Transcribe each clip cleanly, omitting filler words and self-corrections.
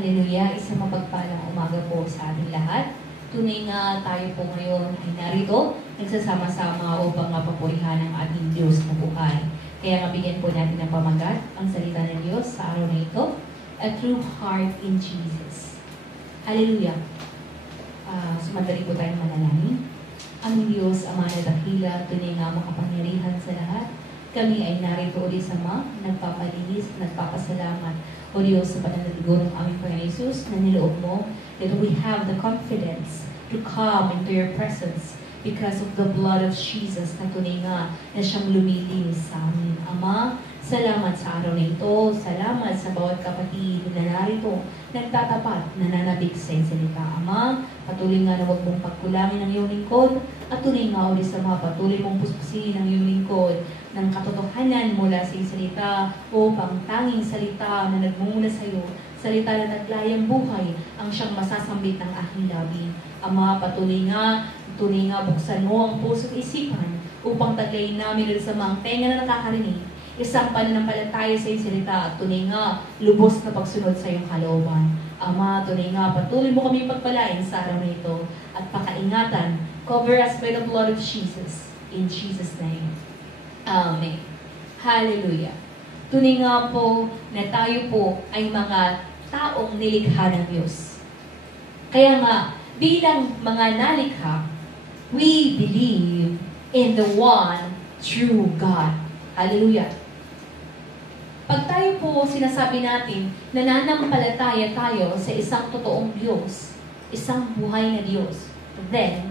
Hallelujah! Isang mapagpalang umaga po sa ating lahat. Tunay nga tayo po ngayon ay narito, nagsasama-sama upang mapapurihan ang ating Diyos na buhay. Kaya mabigyan po natin ng pamagat ang salita ng Diyos sa araw na ito, A True Heart in Jesus. Hallelujah! Sumandali po tayong manalangin. Aming Diyos, Ama na dakila, tunay nga makapangyarihan sa lahat. Kami ay narito ulit sa nagpapalinis, nagpapasalamat. O Diyos, sa pananaligo ng aming Panginoon Jesus, na niloob mo, that we have the confidence to come into your presence because of the blood of Jesus na tunay nga na siyang lumilinis sa amin. Ama, salamat sa araw na ito. Salamat sa bawat kapatid na narito, nagtatapat, nananabik sa iyong salita. Ama, patuloy nga na huwag mong pagkulangin ang iyong lingkod at tunay nga ulit sa patuloy mong puspusin ang iyong lingkod ng katotohanan mula sa iyong salita upang tanging salita na nagmumula sa iyo, salita na naglayang buhay ang siyang masasambit ng aking labi. Ama, patuloy nga, tunay nga buksan mo ang puso at isipan upang taglayin namin ulit sa mga tenga na nakakarinig, isang pananampalataya sa iyong salita at tunay nga lubos na pagsunod sa iyong kalooban. Ama, tunay nga patuloy mo kami pagpalain sa araw na ito at pakaingatan. Cover us by the blood of Jesus. In Jesus' name. Amen. Hallelujah. Tunay nga po na tayo po ay mga taong nilikha ng Diyos. Kaya nga, bilang mga nalikha, we believe in the one true God. Hallelujah. Pag tayo po sinasabi natin na nananampalataya tayo sa isang totoong Diyos, isang buhay na Diyos, then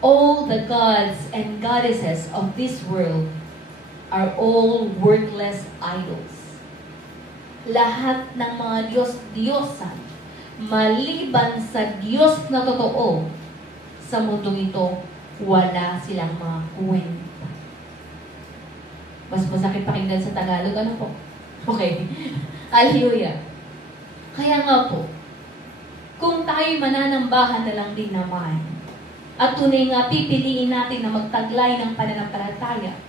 all the gods and goddesses of this world are all worthless idols. Lahat ng mga Diyos-Diyosan, maliban sa Diyos na totoo, sa mundong ito, wala silang mga kwenta. Mas masakit pakinggan sa Tagalog, ano po? Okay. Hallelujah. Kaya nga po, kung tayo mananambahan na lang din naman, at tunay nga pipiliin natin na magtaglay ng pananampalataya,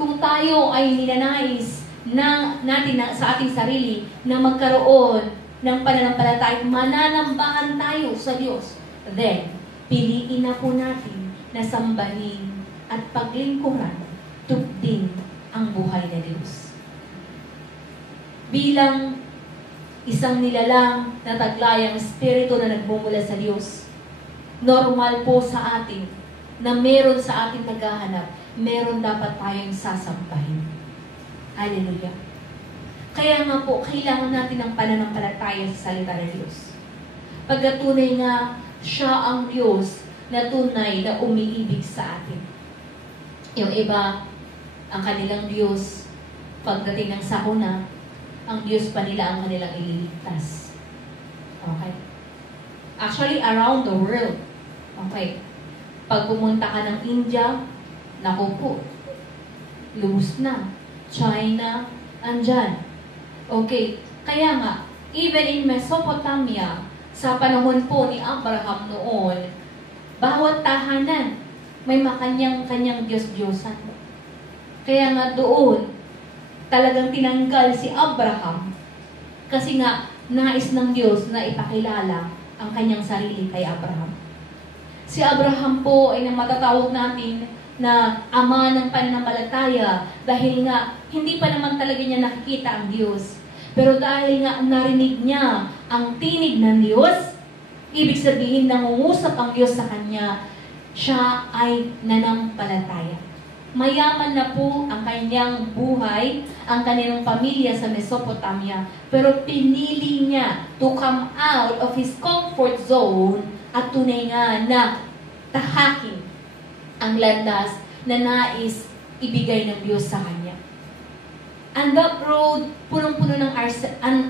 kung tayo ay ninanais natin sa ating sarili na magkaroon ng pananampalataya, mananambahan tayo sa Diyos, then, piliin na po natin na sambahin at paglingkuran, tupdin ang buhay na Diyos. Bilang isang nilalang na taglayang espiritu na nagmumula sa Diyos, normal po sa atin na meron sa ating naghahanap, meron dapat tayong sasampahin. Hallelujah. Kaya nga po, kailangan natin ng pananampalataya sa salita ng Diyos. Pagkatunay nga, siya ang Diyos na tunay na umiibig sa atin. Yung iba, ang kanilang Diyos, pagdating ng sakuna, ang Diyos pa nila ang kanilang ililigtas. Okay? Actually, around the world. Okay? Pag pumunta ka ng India, naku po, lubos na. China, andyan. Okay? Kaya nga, even in Mesopotamia, sa panahon po ni Abraham noon, bawat tahanan, may makanyang-kanyang Diyos-Diyosan. Kaya nga doon, talagang tinanggal si Abraham kasi nga nais ng Diyos na ipakilala ang kanyang sarili kay Abraham. Si Abraham po ay nang matatawag natin na ama ng pananampalataya dahil nga hindi pa naman talaga niya nakikita ang Diyos. Pero dahil nga narinig niya ang tinig ng Diyos, ibig sabihin nangungusap ang Diyos sa kanya, siya ay nanampalataya. Mayaman na po ang kanyang buhay, ang kanilang pamilya sa Mesopotamia, pero pinili niya to come out of his comfort zone at tunay nga na tahakin ang landas na nais ibigay ng Diyos sa kanya. And that road, punong-puno ng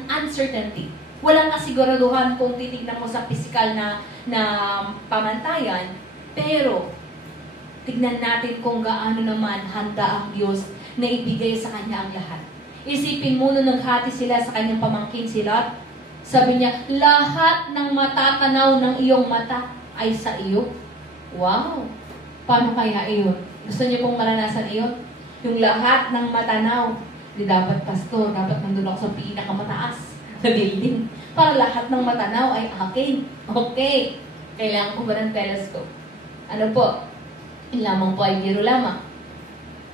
uncertainty. Walang kasiguraduhan kung titignan mo sa physical na pamantayan, pero tignan natin kung gaano naman handa ang Diyos na ibigay sa Kanya ang lahat. Isipin mo nung naghati sila sa kanyang pamangkin si Lot, sabi niya, lahat ng matatanaw ng iyong mata ay sa iyo. Wow! Paano kaya iyon? Gusto niyo pong maranasan iyon? Yung lahat ng matanaw. Di dapat pastor, dapat nandun ako sa pinakamataas. na building. Para lahat ng matanaw ay akin. Okay. Kailangan ko ba ng telescope? Ano po? Yun lamang po ay biro lamang.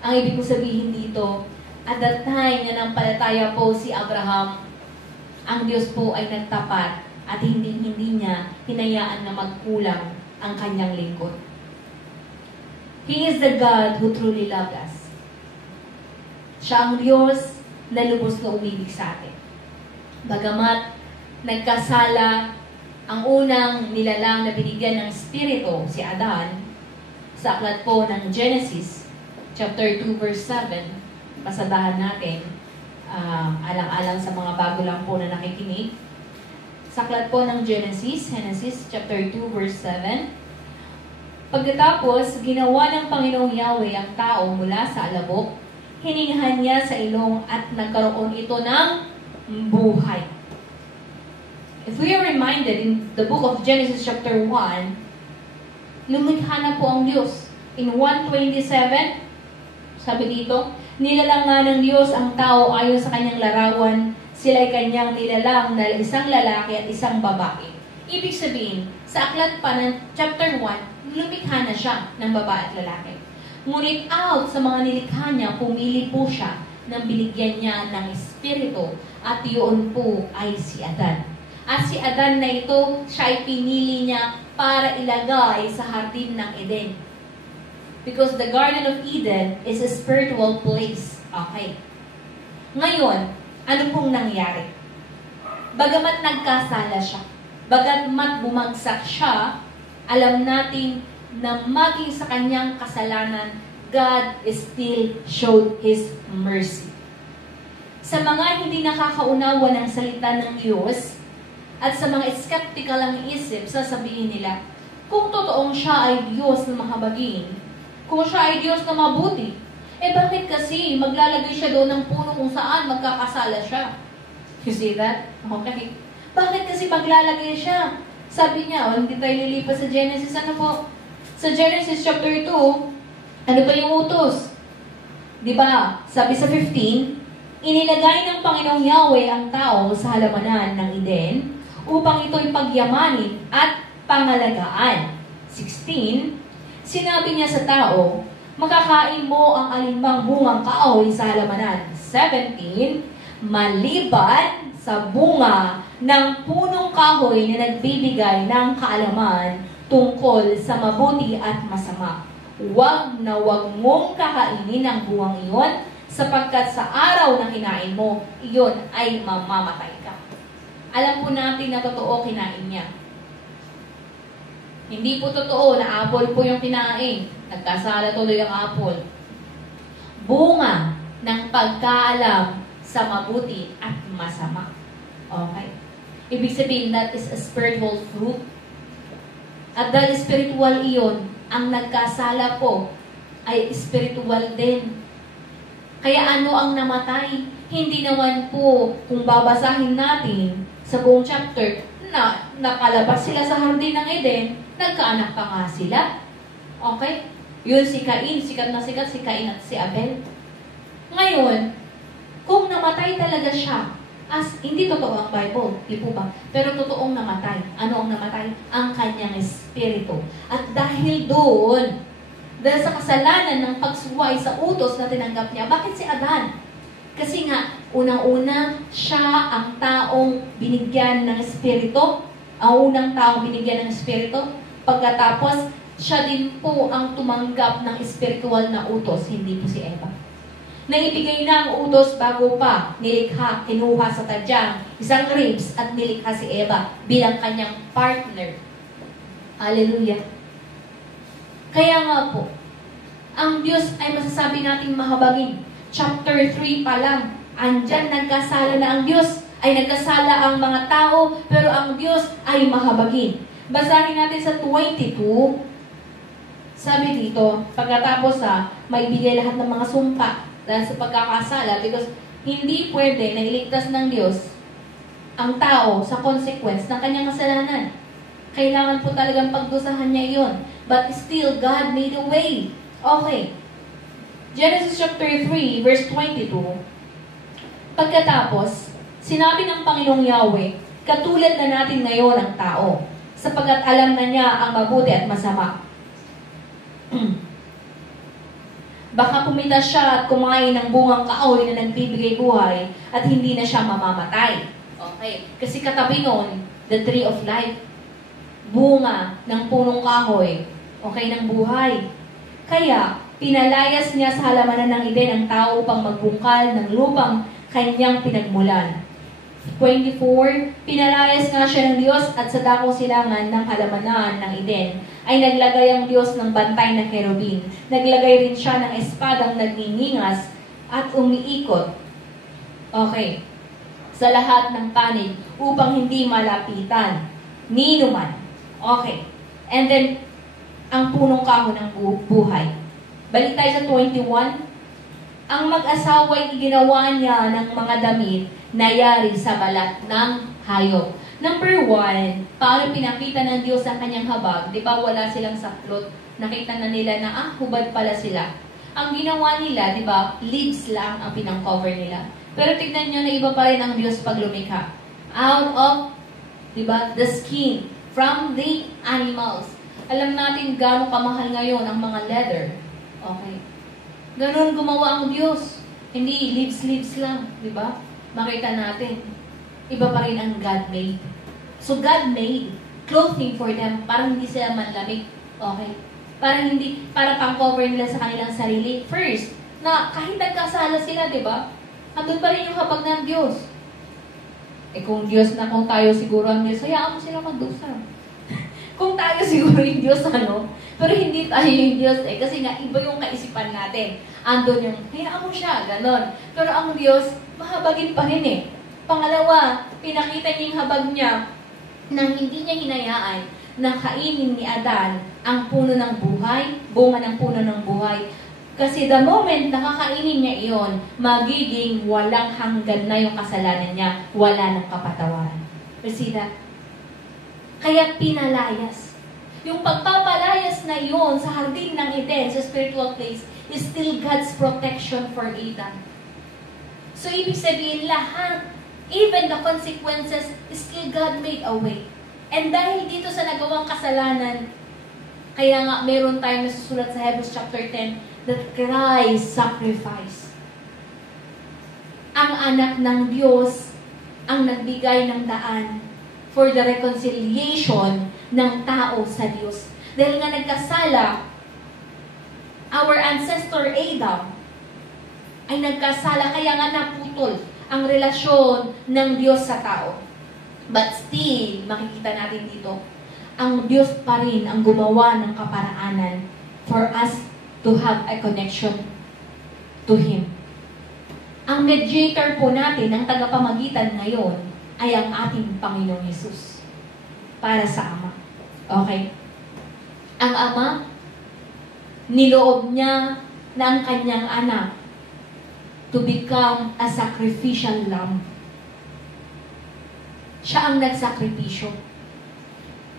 Ang ibig ko sabihin dito, at that time na nampalataya po si Abraham, ang Diyos po ay nagtapat at hindi niya hinayaan na magkulang ang kanyang lingkod. He is the God who truly loved us. Siya ang Diyos na lubos na umibig sa atin. Bagamat nagkasala ang unang nilalang na binigyan ng Espiritu, si Adan, sa aklat po ng Genesis, chapter 2, verse 7, pasadahan natin, alang-alang sa mga bago lang po na nakikinig. Sa aklat po ng Genesis chapter 2, verse 7, pagkatapos, ginawa ng Panginoong Yahweh ang tao mula sa alabok, hiningahan niya sa ilong at nagkaroon ito ng buhay. If we are reminded in the book of Genesis chapter 1, lumikha na po ang Diyos. In 1:27, sabi dito, nilalang nga ng Diyos ang tao ayon sa kanyang larawan, sila'y kanyang nilalang na isang lalaki at isang babae. Ibig sabihin, sa aklat pa ng chapter 1, lumikha na siya ng babae at lalaki. Ngunit out sa mga nilikha niya, pumili po siya nang binigyan niya ng Espiritu at yun po ay si Adan. At si Adan na ito, siya ay pinili niya para ilagay sa hardin ng Eden. Because the Garden of Eden is a spiritual place. Okay. Ngayon, ano pong nangyari? Bagamat nagkasala siya, bagamat bumagsak siya, alam natin na maging sa kanyang kasalanan, God still showed His mercy. Sa mga hindi nakakaunawa ng salita ng Diyos, at sa mga skeptical ang isip, sasabihin nila, kung totoong siya ay Diyos na mahabagin, kung siya ay Diyos na mabuti, bakit kasi maglalagay siya doon ng puno kung saan magkakasala siya? You see that? Okay. Bakit kasi maglalagay siya? Sabi niya, hindi tayo lilipas sa Genesis, ano po? Sa Genesis chapter 2, ano pa yung utos? Diba? Sabi sa 15, inilagay ng Panginoong Yahweh ang tao sa halamanan ng Eden, upang ito'y pagyamanin at pangalagaan. 16, sinabi niya sa tao, makakain mo ang alinmang bungang kahoy sa halamanan. 17, maliban sa bunga ng punong kahoy na nagbibigay ng kaalaman tungkol sa mabuti at masama. Huwag na huwag mong kakainin ang bungang iyon, sapagkat sa araw na kinain mo, iyon ay mamamatay ka. Alam po natin na totoo kinain niya. Hindi po totoo na apple po yung kinain. Nagkasala tuloy ang apple. Bunga ng pagkaalam sa mabuti at masama. Okay? Ibig sabihin, that is a spiritual fruit. At dahil spiritual iyon, ang nagkasala po ay spiritual din. Kaya ano ang namatay? Hindi naman po, kung babasahin natin sa buong chapter, na nakalabas sila sa hardin ng Eden, nagkaanak pa nga sila. Okay? Yun si Cain, sikat na sikat si Cain at si Abel. Ngayon, kung namatay talaga siya, hindi totoo ang Bible, di po ba? Pero totoong namatay. Ano ang namatay? Ang kanyang espiritu. At dahil doon, dahil sa kasalanan ng pagsuway sa utos na tinanggap niya, bakit si Adan? Kasi nga, unang-una, siya ang taong binigyan ng Espiritu. Ang unang taong binigyan ng Espiritu. Pagkatapos, siya din po ang tumanggap ng espiritual na utos, hindi po si Eva. Naibigay na ang utos bago pa nilikha, kinuha sa tadyang isang ribs at nilikha si Eva bilang kanyang partner. Hallelujah. Kaya nga po, ang Diyos ay masasabi nating mahabagin. Chapter 3 pa lang, andyan nagkasala na ang Diyos. Ay nagkasala ang mga tao, pero ang Diyos ay mahabagin. Basahin natin sa 22, sabi dito, pagkatapos maibigay lahat ng mga sumpa dahil sa pagkakasala, because hindi pwede na iligtas ng Diyos ang tao sa consequence ng kanyang kasalanan. Kailangan po talagang pagdusahan niya iyon. But still, God made a way. Okay. Genesis chapter 3, verse 22. Pagkatapos, Sinabi ng Panginoong Yahweh, katulad na natin ngayon ang tao, sapagkat alam na niya ang mabuti at masama. Baka pumunta siya at kumain ng bungang kahoy na nagbibigay buhay at hindi na siya mamamatay. Okay. Kasi katabi nun, the tree of life, bunga ng punong kahoy, okay, ng buhay. Kaya, pinalayas niya sa halamanan ng Eden ang tao upang magbungkal ng lupang kanyang pinagmulan. 24, pinalayas nga siya ng Diyos at sa dakong silangan ng halamanan ng Eden ay naglagay ang Diyos ng bantay na kerubin. Naglagay rin siya ng espadang nagningingas at umiikot. Okay. Sa lahat ng panig upang hindi malapitan. Ninuman. Okay. And then, ang punong kahoy ng buhay. Balik tayo sa 21. Ang mag-asawa ay ginawa niya ng mga damit na yari sa balat ng hayop. Number 1, paano pinakita ng Diyos ang kanyang habag? Di ba wala silang saklot? Nakita na nila na, hubad pala sila. Ang ginawa nila, di ba, leaves lang ang pinang-cover nila. Pero tignan nyo na iba pa rin ang Diyos pag lumikha. Out of, di ba, the skin, from the animals. Alam natin gano'ng kamahal ngayon ang mga leather. Okay. Ganon gumawa ang Diyos. Hindi leaves lang, di ba? Makita natin. Iba pa rin ang God made. So God made clothing for them. Parang hindi sila manlamig. Okay? Parang pang-cover nila sa kanilang sarili. First, na kahit nagkasala sila, di ba? Andun pa rin yung habag ng Diyos. Kung Diyos na, kung tayo siguro ang Diyos, hayaan mo sila magdusa. Kung tayo siguro yung Diyos, pero hindi tayo yung Diyos kasi nga iba yung kaisipan natin. Andun yung, hayaan mo siya, ganon. Pero ang Diyos, mahabagin pa rin Pangalawa, pinakita niya yung habag niya nang hindi niya hinayaan na kainin ni Adan ang puno ng buhay, bunga ng puno ng buhay. Kasi the moment nakakainin niya iyon, magiging walang hanggan na yung kasalanan niya, wala ng kapatawaran. You see that? Kaya pinalayas. Yung pagpapalayas na iyon sa hardin ng Eden, sa spiritual place, is still God's protection for Adam. So, ibig sabihin lahat, even the consequences, still God made a way. And dahil dito sa nagawang kasalanan, kaya nga meron tayong nasusulat sa Hebrews chapter 10, that Christ sacrifice. Ang anak ng Diyos ang nagbigay ng daan for the reconciliation ng tao sa Diyos. Dahil nga nagkasala, our ancestor Adam ay nagkasala, kaya nga naputol ang relasyon ng Diyos sa tao. But still, makikita natin dito, ang Diyos pa rin ang gumawa ng kaparaanan for us to have a connection to Him. Ang mediator po natin, ang tagapamagitan ngayon, ay ang ating Panginoong Hesus para sa Ama. Okay? Ang Ama, niloob niya na ang kanyang anak to become a sacrificial lamb. Siya ang nagsakripisyo.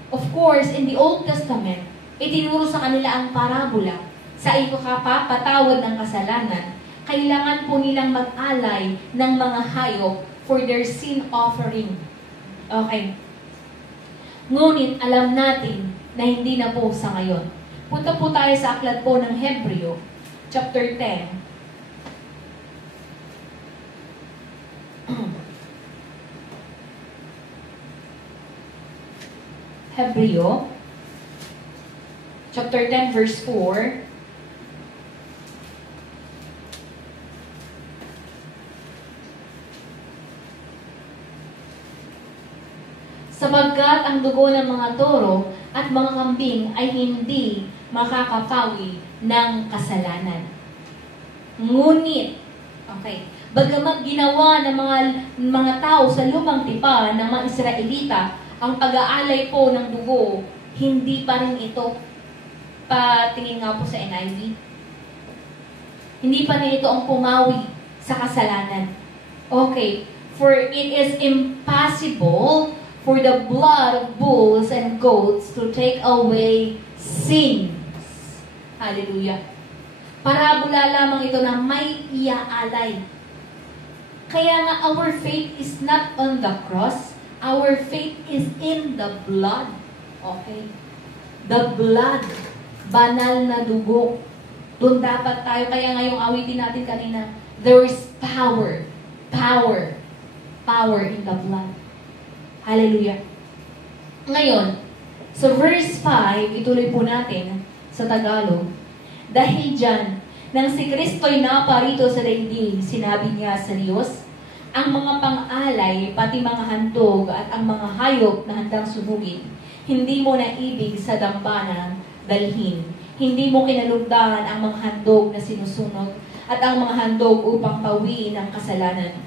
Of course, in the Old Testament, itinuro sa kanila ang parabola sa ikakapatawad ng kasalanan. Kailangan po nilang mag-alay ng mga hayop for their sin offering. Okay. Ngunit alam natin na hindi na po sa ngayon. Punta po tayo sa aklat po ng Hebreo, chapter 10. Hebreo, chapter 10, verse 4. Sapagkat ang dugo ng mga toro at mga kambing ay hindi makakapawi ng kasalanan. Ngunit, okay, bagamat ginawa ng mga tao sa lumang tipa ng mga Israelita ang pag-aalay po ng dugo, hindi pa rin ito, patingin nga po sa NIV, hindi pa rin ito ang pumawi sa kasalanan. Okay, for it is impossible for the blood of bulls and goats to take away sins. Hallelujah. Parabola lamang ito na may iaalay. Kaya nga, our faith is not on the cross. Our faith is in the blood. Okay? The blood. Banal na dugo. Doon dapat tayo. Kaya nga yung awitin natin kanina, there is power. Power. Power in the blood. Hallelujah. Ngayon, sa verse 5, ituloy po natin sa Tagalog. Dahil dyan, nang si Kristo'y naparito sa daigdig, sinabi niya sa Diyos, ang mga pang-alay, pati mga handog at ang mga hayop na handang sunugin, hindi mo na ibig sa dambana dalhin. Hindi mo kinalugdan ang mga handog na sinusunog at ang mga handog upang pawiin ang kasalanan.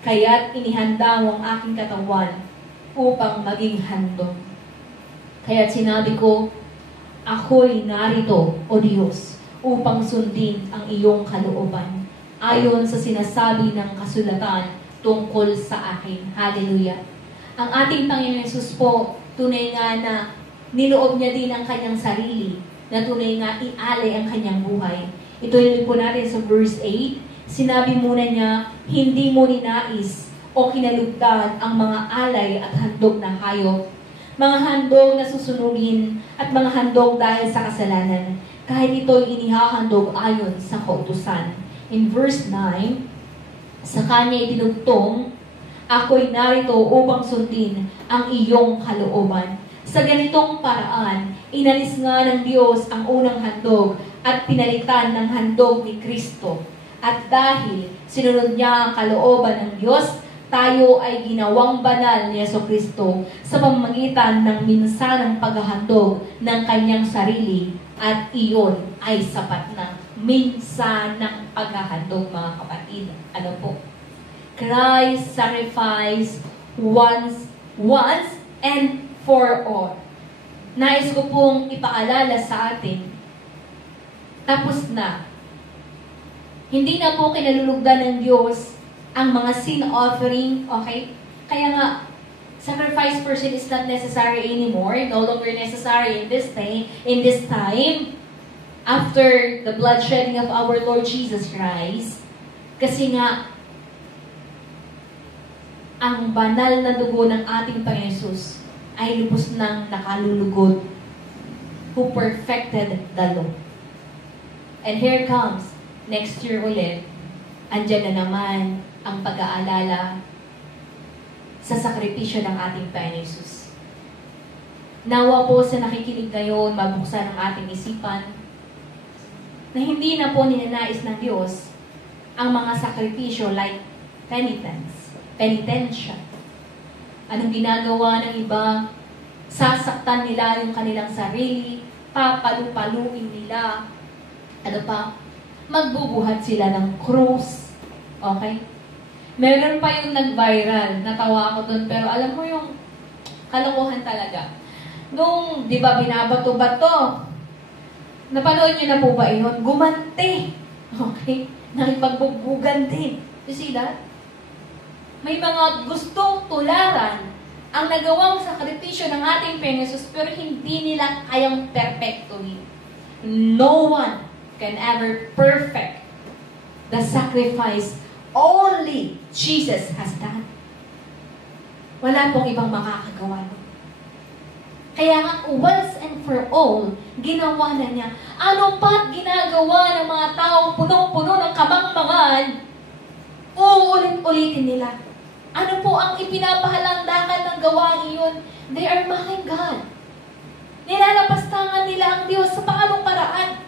Kaya't inihanda mo ang aking katawan upang maging handog. Kaya't sinabi ko, ako'y narito, O Diyos, upang sundin ang iyong kalooban, ayon sa sinasabi ng kasulatan tungkol sa akin. Hallelujah. Ang ating Panginoon Yesus po, tunay nga na niloob niya din ang kanyang sarili, na tunay nga ialay ang kanyang buhay. Ituloy po natin sa verse 8, sinabi muna niya, hindi mo ninais o kinalugdan ang mga alay at handog na hayop, mga handog na susunugin at mga handog dahil sa kasalanan, kahit ito'y inihahandog ayon sa kautusan. In verse 9, sa kanya itinugtong, ako'y narito upang sundin ang iyong kalooban. Sa ganitong paraan, inalis nga ng Diyos ang unang handog at pinalitan ng handog ni Kristo. At dahil sinunod niya ang kalooban ng Diyos, tayo ay ginawang banal ni Jesucristo sa pamamagitan ng minsanang paghahandog ng kanyang sarili, at iyon ay sapat na. Minsanang paghahandog, mga kapatid. Ano po? Christ sacrificed once and for all. Nais ko pong ipaalala sa atin, tapos na. Hindi na po kinalulugdan ng Diyos ang mga sin offering, okay? Kaya nga, sacrifice person is not necessary anymore, no longer necessary in this time, after the bloodshedding of our Lord Jesus Christ. Kasi nga, ang banal na dugo ng ating Panginoon Yesus ay lubos ng nakalulugod, who perfected the law. And here comes, next year ulit, andyan na naman ang pag-aalala sa sakripisyo ng ating Panginoon Yesus. Nawa po sa nakikinig ngayon, mabuksan ang ating isipan, na hindi na po ninanais ng Diyos ang mga sakripisyo like penitensya. Anong ginagawa ng iba? Sasaktan nila yung kanilang sarili, papalu-paluin nila, ano pa? Magbubuhat sila ng krus. Okay? Meron pa yung nag-viral, natawa ako dun, pero alam mo yung kalokohan talaga. Nung, di ba, binabato-bato, napanood nyo na po ba yun? Gumante. Okay? Nakipagbubugan din. You see that? May mga gustong tularan ang nagawang sakripisyo ng ating Panginoon Yesus, pero hindi nila kayang perfectuhin. No one can ever perfect the sacrifice only Jesus has done. Wala pong ibang makakagawa nun. Kaya nga, once and for all, ginawa na niya. Ano pa't ginagawa ng mga tao punong-puno ng kamangmangan, uulit-ulitin nila. Ano po ang ipinapahalandakan ng gawain iyon? They are mocking God. Nilalapastangan nila ang Diyos sa paanong paraan.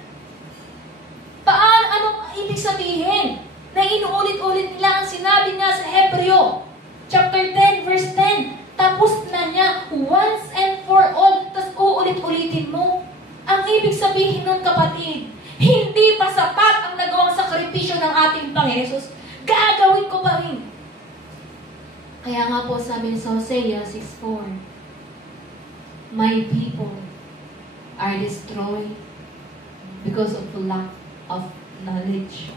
Anong ibig sabihin? Na inuulit-ulit nila ang sinabi niya sa Hebreo, chapter 10, verse 10. Tapos na niya, once and for all, tapos uulit-ulitin mo. Ang ibig sabihin nun, kapatid, hindi pa sapat ang nagawang sakripisyo ng ating Panginoon Yesus. Gagawin ko pa rin. Kaya nga po sabi sa Hosea 6:4, my people are destroyed because of lack of knowledge.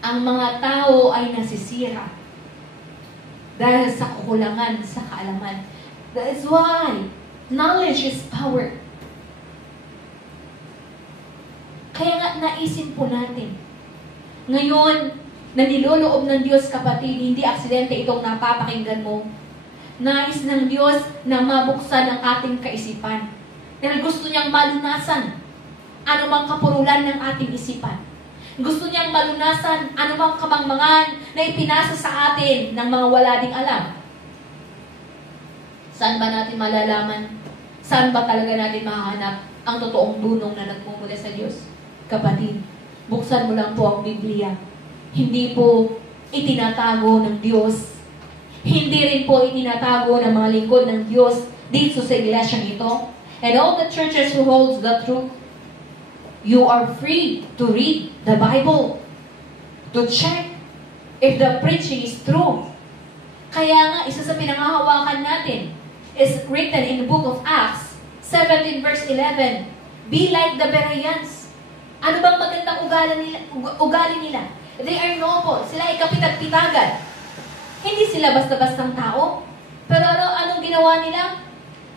Ang mga tao ay nasisira dahil sa kakulangan sa kaalaman. That is why knowledge is power. Kaya nga naisin po natin. Ngayon, na niloloob ng Diyos, kapatid, hindi aksidente itong napapakinggan mo. Nais ng Diyos na mabuksan ang ating kaisipan. Dahil gusto niyang malunasan anumang kapurulan ng ating isipan. Gusto niyang malunasan anumang kamangmangan na ipinasa sa atin ng mga wala ding alam. Saan ba natin malalaman? Saan ba talaga natin mahanap ang totoong dunong na nagmumula sa Diyos? Kapatid, buksan mo lang po ang Biblia. Hindi po itinatago ng Diyos. Hindi rin po itinatago ng mga lingkod ng Diyos dito sa iglesyang ito. And all the churches who holds the truth, you are free to read the Bible, to check if the preaching is true. Kaya nga, isa sa pinangahawakan natin is written in the book of Acts 17 verse 11. Be like the Bereans. Ano bang magandang ugali nila? They are noble. Sila ay kapitag-pitagan. Hindi sila basta-bastang tao. Pero anong ginawa nila?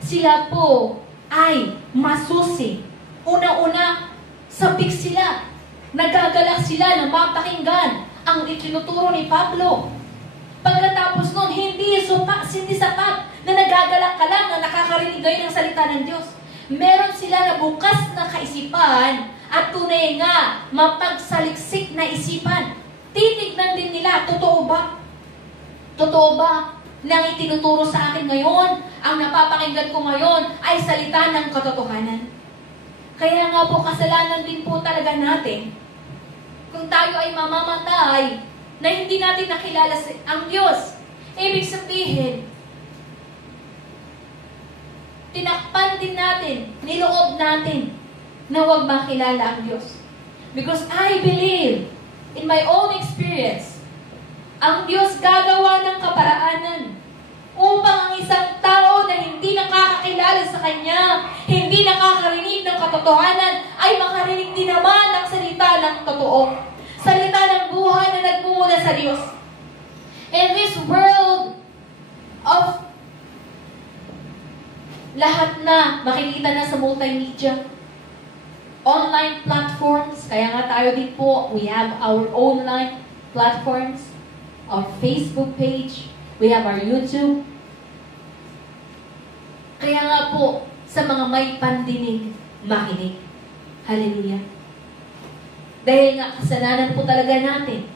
Sila po ay masusi. Una-una, sabik sila. Nagagalak sila na mapakinggan ang itinuturo ni Pablo. Pagkatapos nun, hindi sapat na nagagalak ka lang na nakakarinig kayo ng salita ng Diyos. Meron sila na bukas na kaisipan at tunay nga mapagsaliksik na isipan. Titignan din nila, totoo ba? Totoo ba na itinuturo sa akin ngayon, ang napapakinggan ko ngayon ay salita ng katotohanan? Kaya nga po, kasalanan din po talaga natin kung tayo ay mamamatay na hindi natin nakilala ang Diyos. Ibig sabihin, tinakpan din natin, niloob natin na huwag makilala ang Diyos. Because I believe, in my own experience, ang Diyos gagawa ng kaparaanan upang ang isang tao na hindi nakakakilala sa Kanya, hindi nakakarinig ng katotohanan, ay makarinig din naman ng salita ng totoo. Salita ng buhay na nagmumula sa Diyos. In this world of lahat na makikita na sa multimedia, online platforms, kaya nga tayo din po, we have our online platforms, our Facebook page, we have our YouTube. Kaya nga po, sa mga may pandinig, makinig. Hallelujah. Dahil nga, kasalanan po talaga natin.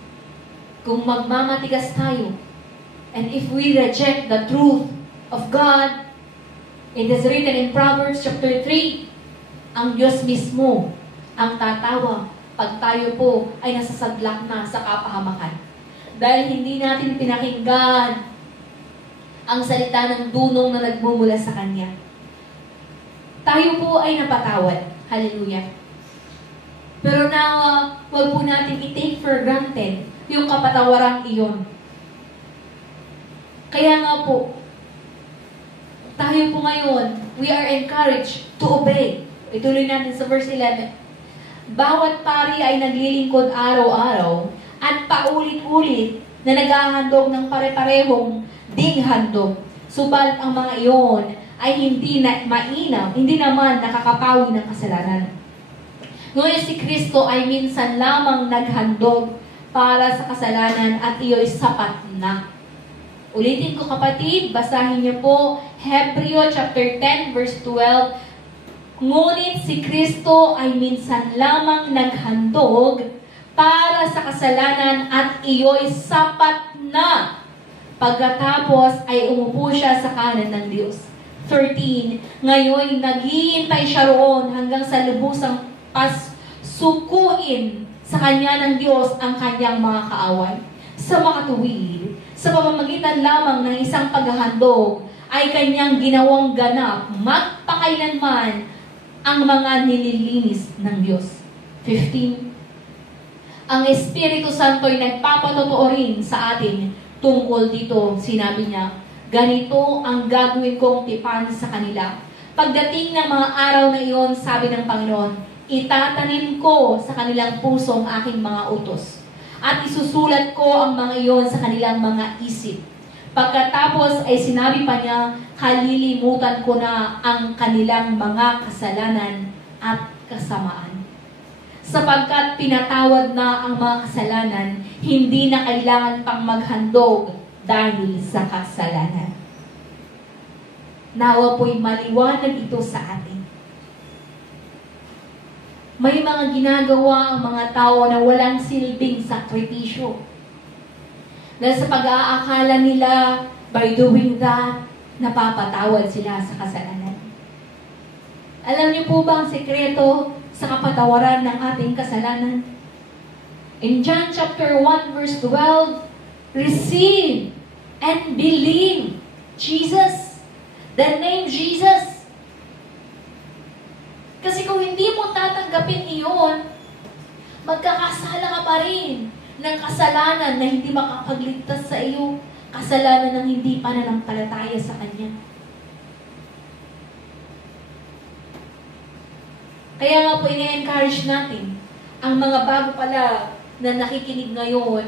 Kung magmamatigas tayo, and if we reject the truth of God, it is written in Proverbs chapter 3, ang Diyos mismo ang tatawa pag tayo po ay nasasadlak na sa kapahamakan. Dahil hindi natin pinakinggan ang salita ng dunong na nagmumula sa Kanya. Tayo po ay napatawad. Hallelujah. Pero wag po natin i-take for granted yung kapatawarang iyon. Kaya nga po, tayo po ngayon, we are encouraged to obey. Ituloy natin sa verse 11. Bawat pari ay naglilingkod araw-araw at paulit-ulit na naghahandog ng pare-parehong dinghandog. Subalit ang mga iyon ay hindi na mainam, hindi naman nakakapawi ng kasalanan. Ngunit si Kristo ay minsan lamang naghandog para sa kasalanan at iyo'y sapat na. Ulitin ko kapatid, basahin niyo po Hebreo chapter 10 verse 12. Ngunit si Kristo ay minsan lamang naghandog para sa kasalanan at iyo'y sapat na. Pagkatapos ay umupo siya sa kanan ng Diyos. 13. Ngayon, naghihintay siya roon hanggang sa lubusang sukuin sa kanya ng Diyos ang kanyang mga kaaway. Sa makatuwid, sa pamamagitan lamang ng isang paghahandog, ay kanyang ginawang ganap magpakailanman ang mga nililinis ng Diyos. 15. Ang Espiritu Santo ay nagpapatotoo rin sa atin tungkol dito. Sinabi niya, ganito ang gagawin kong tipan sa kanila. Pagdating ng mga araw na iyon, sabi ng Panginoon, itatanim ko sa kanilang puso ang aking mga utos. At isusulat ko ang mga iyon sa kanilang mga isip. Pagkatapos ay sinabi pa niya, kalilimutan ko na ang kanilang mga kasalanan at kasamaan. Sapagkat pinatawad na ang mga kasalanan, hindi na kailangan pang maghandog dahil sa kasalanan. Nawa po'y maliwanag ito sa atin. May mga ginagawa ang mga tao na walang silbing sakripisyo. Dahil sa pag-aakala nila, by doing that, napapatawad sila sa kasalanan. Alam niyo po ba ang sekreto sa kapatawaran ng ating kasalanan? In John chapter 1 verse 12, receive and believe Jesus. The name Jesus. Kasi kung hindi mo tatanggapin iyon, magkakasala ka pa rin ng kasalanan na hindi makapagligtas sa iyo. Kasalanan ng hindi pananampalataya sa Kanya. Kaya nga po ina-encourage natin ang mga bago pala na nakikinig ngayon,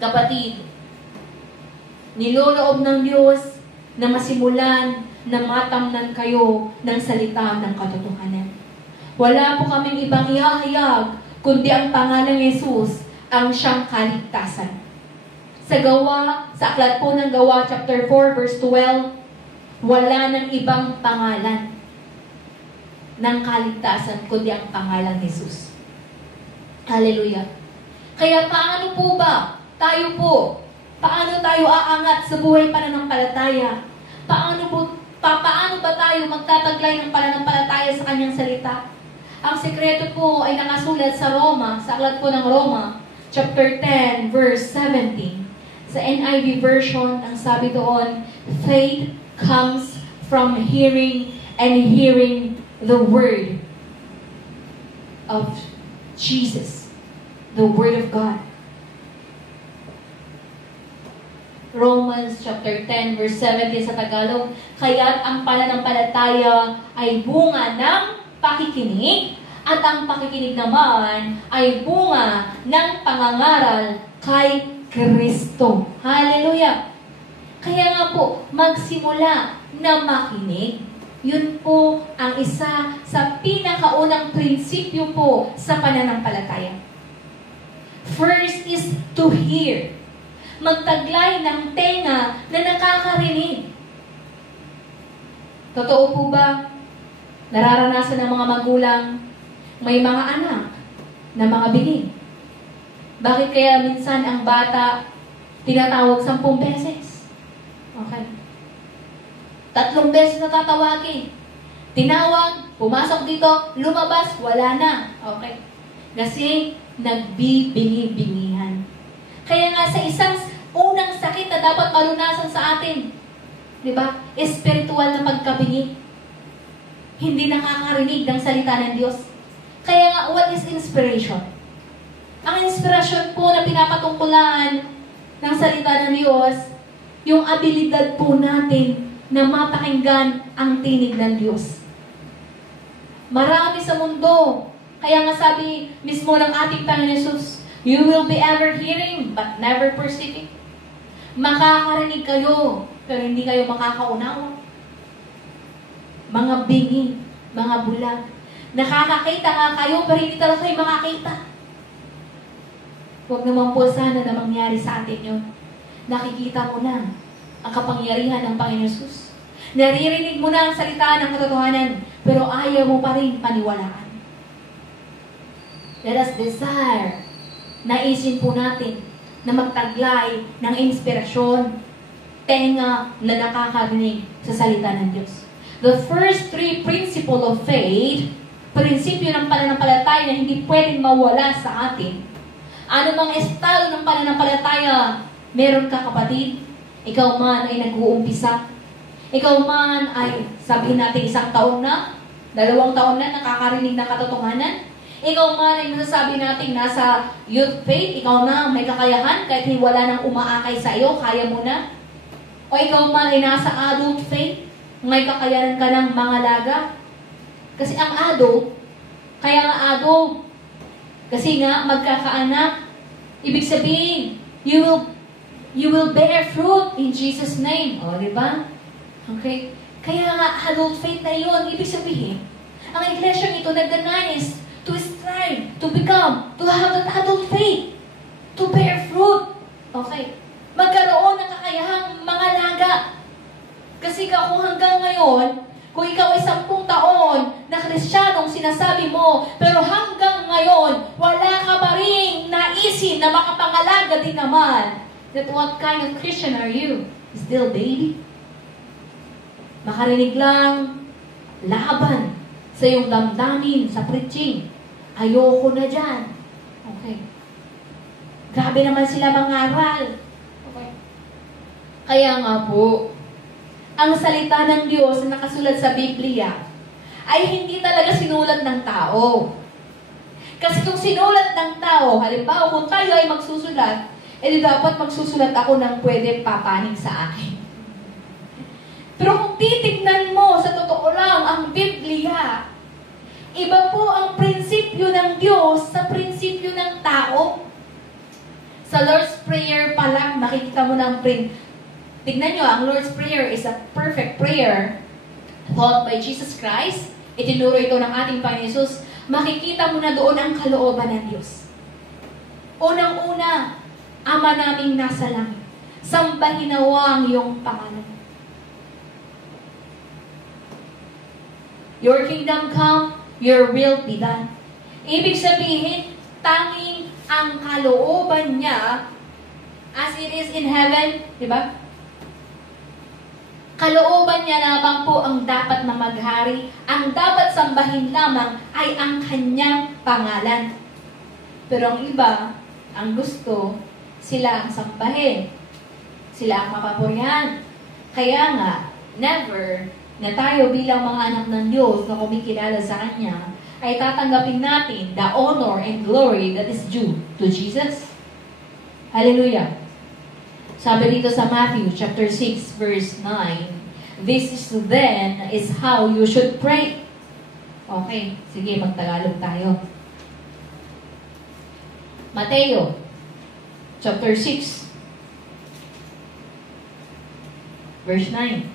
kapatid, niloloob ng Diyos na masimulan na matamnan kayo ng salita ng katotohanan. Wala po kaming ibang ihahayag, kundi ang pangalang Jesus ang siyang kaligtasan. Sa aklat po ng Gawa, chapter 4, verse 12, wala ng ibang pangalan ng kaligtasan, kundi ang pangalang Jesus. Hallelujah. Kaya paano po ba paano tayo aangat sa buhay pananampalataya? Paano ba tayo magtataglay ng pananampalataya sa Kanyang salita? Ang sekreto po ay nakasulat sa aklat po ng Roma, chapter 10, verse 17. Sa NIV version, ang sabi doon, faith comes from hearing and hearing the word of Jesus, the word of God. Romans chapter 10 verse 17 sa Tagalog, kaya't ang pananampalataya ay bunga ng pakikinig at ang pakikinig naman ay bunga ng pangangaral kay Kristo. Hallelujah! Kaya nga po, magsimula na makinig. Yun po ang isa sa pinakaunang prinsipyo po sa pananampalataya. First is to hear. Magtaglay ng tenga na nakakarinig. Totoo po ba? Nararanasan ng mga magulang, may mga anak na mga biging. Bakit kaya minsan ang bata tinatawag 10 beses? Okay. 3 beses na tatawagin. Tinawag, pumasok dito, lumabas, wala na. Okay. Kasi nagbibingi-bingihan. Kaya nga sa isang unang sakit na dapat malunasan sa atin, di ba? Espiritual na pagkabingi. Hindi nakakarinig ng salita ng Diyos. Kaya nga, what is inspiration? Ang inspirasyon po na pinapatungkulan ng salita ng Diyos, yung abilidad po natin na mapakinggan ang tinig ng Diyos. Marami sa mundo. Kaya nga sabi mismo ng ating Panginoon Jesus, you will be ever hearing but never perceiving. Makakarinig kayo, pero hindi kayo makakaunawa. Mga bingi, mga bulag. Nakakakita nga kayo, pero hindi talaga kayo makakita. Huwag naman po sana na mangyari sa atin yun. Nakikita mo na ang kapangyarihan ng Panginoon Jesus. Naririnig mo na ang salita ng katotohanan, pero ayaw mo pa rin paniwalaan. Let us desire, naisin po natin na magtaglay ng inspirasyon, tenga na nakakarinig sa salita ng Diyos. The first 3 principle of faith, prinsipyo ng pananampalataya na hindi pwedeng mawala sa atin. Ano mang estado ng pananampalataya meron ka, kapatid? Ikaw man ay nag-uumpisa. Ikaw man ay, sabihin natin 1 taon na, 2 taon na nakakarinig ng katotohanan. Ikaw man ay masasabi natin nasa youth faith, ikaw na may kakayahan kahit wala nang umaakay sa iyo, kaya mo na. O ikaw man ay nasa adult faith, may kakayahan ka ng mangalaga. Kasi ang adult, kaya nga adult, kasi nga magkakaanak, ibig sabihin, you will bear fruit in Jesus' name. O, di ba? Okay? Kaya nga, adult faith na yun, ibig sabihin, ang iglesia ito nagdanais to strive, to become, to have that adult faith, to bear fruit. lilinisin na makapangalaga din naman. That what kind of Christian are you? Still baby? Makarinig lang, laban sa iyong damdamin, sa preaching. Ayoko na dyan. Okay. Grabe naman sila mangaral. Okay. Kaya nga po, ang salita ng Diyos na nakasulat sa Biblia ay hindi talaga sinulat ng tao. Kasi kung sinulat ng tao, halimbawa kung tayo ay magsusulat, edi dapat magsusulat ako ng pwede papanig sa akin. Pero kung titignan mo, sa totoo lang, ang Biblia, iba po ang prinsipyo ng Diyos sa prinsipyo ng tao. Sa Lord's Prayer pa lang, makikita mo ng tignan nyo, ang Lord's Prayer is a perfect prayer taught by Jesus Christ. Itinuro ito ng ating Panginoon Jesus. Makikita mo na doon ang kalooban ng Diyos. Unang-una, Ama naming nasa langit, sambahin nawa ang iyong pangalan. Your kingdom come, your will be done. Ibig sabihin, tanging ang kalooban niya as it is in heaven, di ba? Kalooban niya lamang po ang dapat na maghari. Ang dapat sambahin lamang ay ang kanyang pangalan. Pero ang iba, ang gusto, sila ang sambahin. Sila ang mapapurihan. Kaya nga, never na tayo bilang mga anak ng Diyos na kumikilala sa Kanya, ay tatanggapin natin the honor and glory that is due to Jesus. Hallelujah! Sabi dito sa Matthew chapter 6 verse 9, this is then is how you should pray. Okay, sige, magtagalog tayo. Mateo chapter 6 verse 9.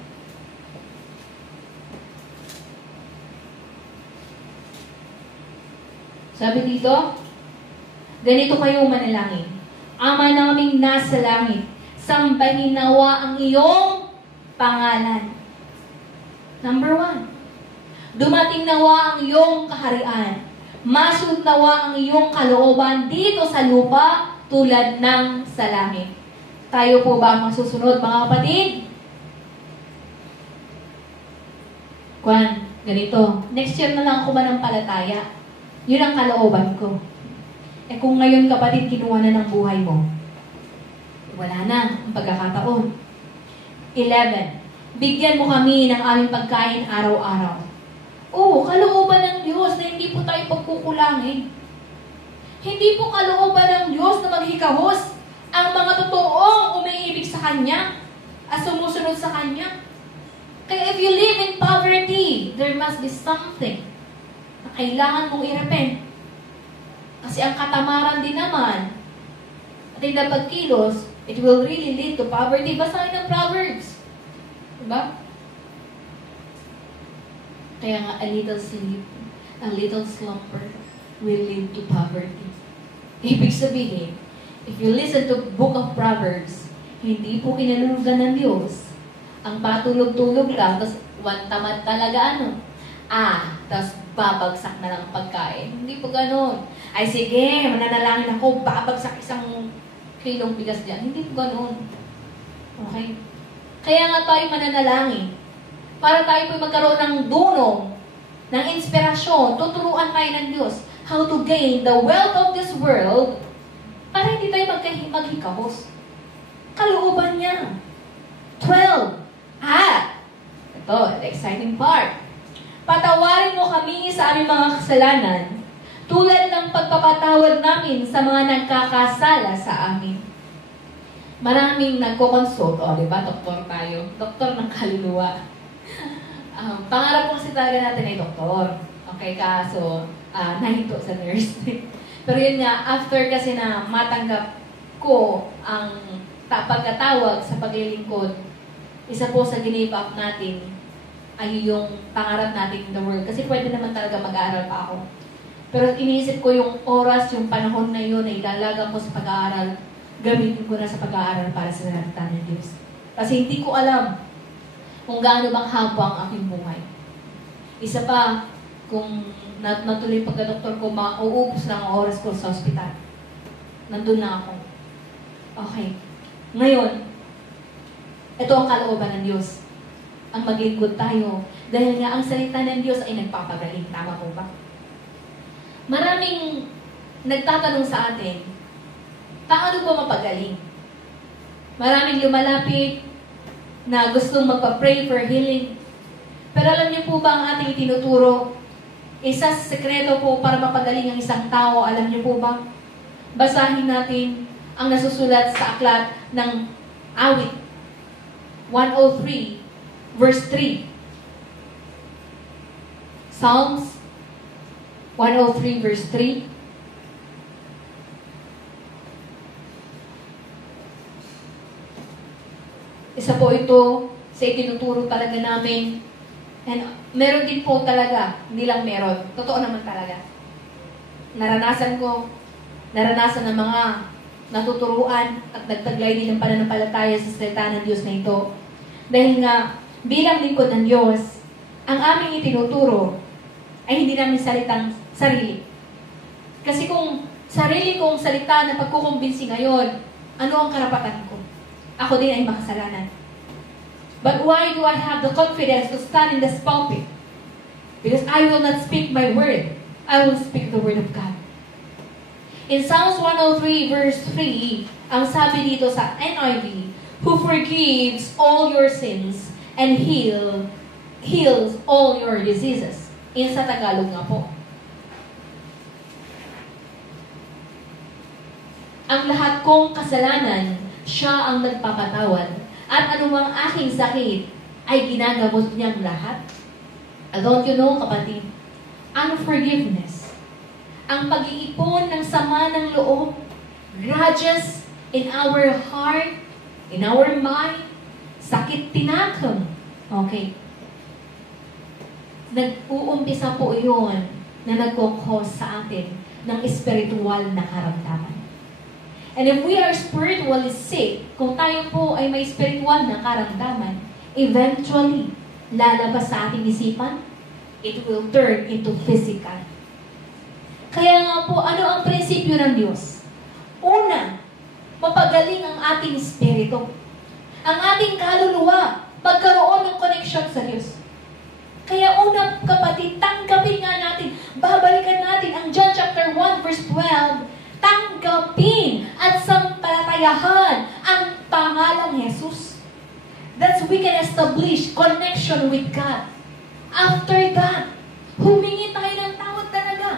Sabi dito, ganito kayo manalangin. Ama naming nasa langit, sambahin nawa ang iyong pangalan. Number 1, dumating nawa ang iyong kaharian. Masunod nawa ang iyong kalooban dito sa lupa tulad ng sa langit. Tayo po ba ang masusunod, mga kapatid? Kwan, ganito. Next year na lang ako manampalataya. Yun ang kalooban ko. Eh kung ngayon, kapatid, kinuha na ng buhay mo, wala na ang pagkakataon. 11. Bigyan mo kami ng aming pagkain araw-araw. Oo, kalooban ng Diyos na hindi po tayo pagkukulangin. Hindi po kalooban ng Diyos na maghikahos ang mga totoong umiibig sa Kanya at sumusunod sa Kanya. Kaya if you live in poverty, there must be something na kailangan mong i-repent. Kasi ang katamaran din naman at hindi pagkilos, it will really lead to poverty. Basahin ang Proverbs. Diba? Kaya nga, a little sleep, a little slumber will lead to poverty. Ibig sabihin, if you listen to Book of Proverbs, hindi po kinalulugan ng Diyos. Ang patulog-tulog lang, tapos one tamad talaga tapos babagsak na lang ang pagkain. Hindi po ganun. Ay sige, mananalangin ako, babagsak 1 kilong bigas dyan. Hindi po ganun. Okay? Kaya nga tayo mananalangin. Para tayo po magkaroon ng dunong, ng inspirasyon, tuturuan tayo ng Diyos how to gain the wealth of this world para hindi tayo maghikahos. Kalooban niya. 12. Ito, the exciting part. Patawarin mo kami sa aming mga kasalanan tulad ng pagpapatawad namin sa mga nagkakasala sa amin. Maraming nagko-consult. Diba? Doktor tayo. Doktor ng kaluluwa. Pangarap ko kasi talaga natin ay doktor. Okay, kaso nahinto sa nurse. Pero yun nga, after kasi na matanggap ko ang pagkatawag sa paglilingkod, isa po sa give up natin ay yung pangarap natin in the world. Kasi pwede naman talaga mag-aaral pa ako. Pero iniisip ko yung oras, yung panahon na yun na ilalaga ko sa pag-aaral, gamitin ko na sa pag-aaral para sa salita ng Diyos. Kasi hindi ko alam kung gaano bang haba ang aking buhay. Isa pa, kung natuloy pagka-doktor ko, mauubos lang ang oras ko sa ospital. nandun na ako. Okay. Ngayon, ito ang kalooban ng Diyos. Ang maglingkod tayo. Dahil nga ang salita ng Diyos ay nagpapagaling. Tama po ba? Maraming nagtatanong sa atin, paano ba mapagaling? Maraming lumalapit na gustong magpa-pray for healing. Pero alam niyo po ba ang ating itinuturo? Isa sa sekreto po para mapagaling ang isang tao, alam niyo po ba? Basahin natin ang nasusulat sa aklat ng Awit 103 verse 3. Psalms 103 verse 3. Isa po ito sa itinuturo talaga namin. And meron din po talaga, hindi lang meron. Totoo naman talaga. Naranasan ng mga natuturuan at nagtaglay din ng pananampalataya sa salita ng Diyos na ito. Dahil nga, bilang lingkod ng Diyos, ang aming itinuturo ay hindi namin salitang sarili. Kasi kung sarili kong salita na pagkukumbinsi ngayon, ano ang karapatan ko? Ako din ay makasalanan. But why do I have the confidence to stand in this pulpit? Because I will not speak my word. I will speak the word of God. In Psalms 103 verse 3, ang sabi dito sa NIV, who forgives all your sins and heals all your diseases. In sa Tagalog nga po. Ang lahat kong kasalanan, siya ang nagpapatawad. At anumang aking sakit ay ginagamot niyang lahat. Don't you know, kapatid? Unforgiveness. Ang pag-iipon ng sama ng loob, grudges in our heart, in our mind, sakit tinakam. Okay. Nag-uumpisa po yun na nagkukos sa atin ng espiritual na karamdaman. And if we are spiritually sick, kung tayo po ay may spiritual na karamdaman, eventually, lalabas sa ating isipan, it will turn into physical. Kaya nga po, ano ang prinsipyo ng Diyos? Una, mapagaling ang ating spirito. Ang ating kaluluwa, magkaroon ng connection sa Diyos. Kaya una, kapatid, tanggapin nga natin, babalikan natin ang John chapter 1 verse 12, tanggapin at sampalatayahan ang pangalang Jesus. That's we can establish connection with God. After that, humingi tayo ng tawad talaga.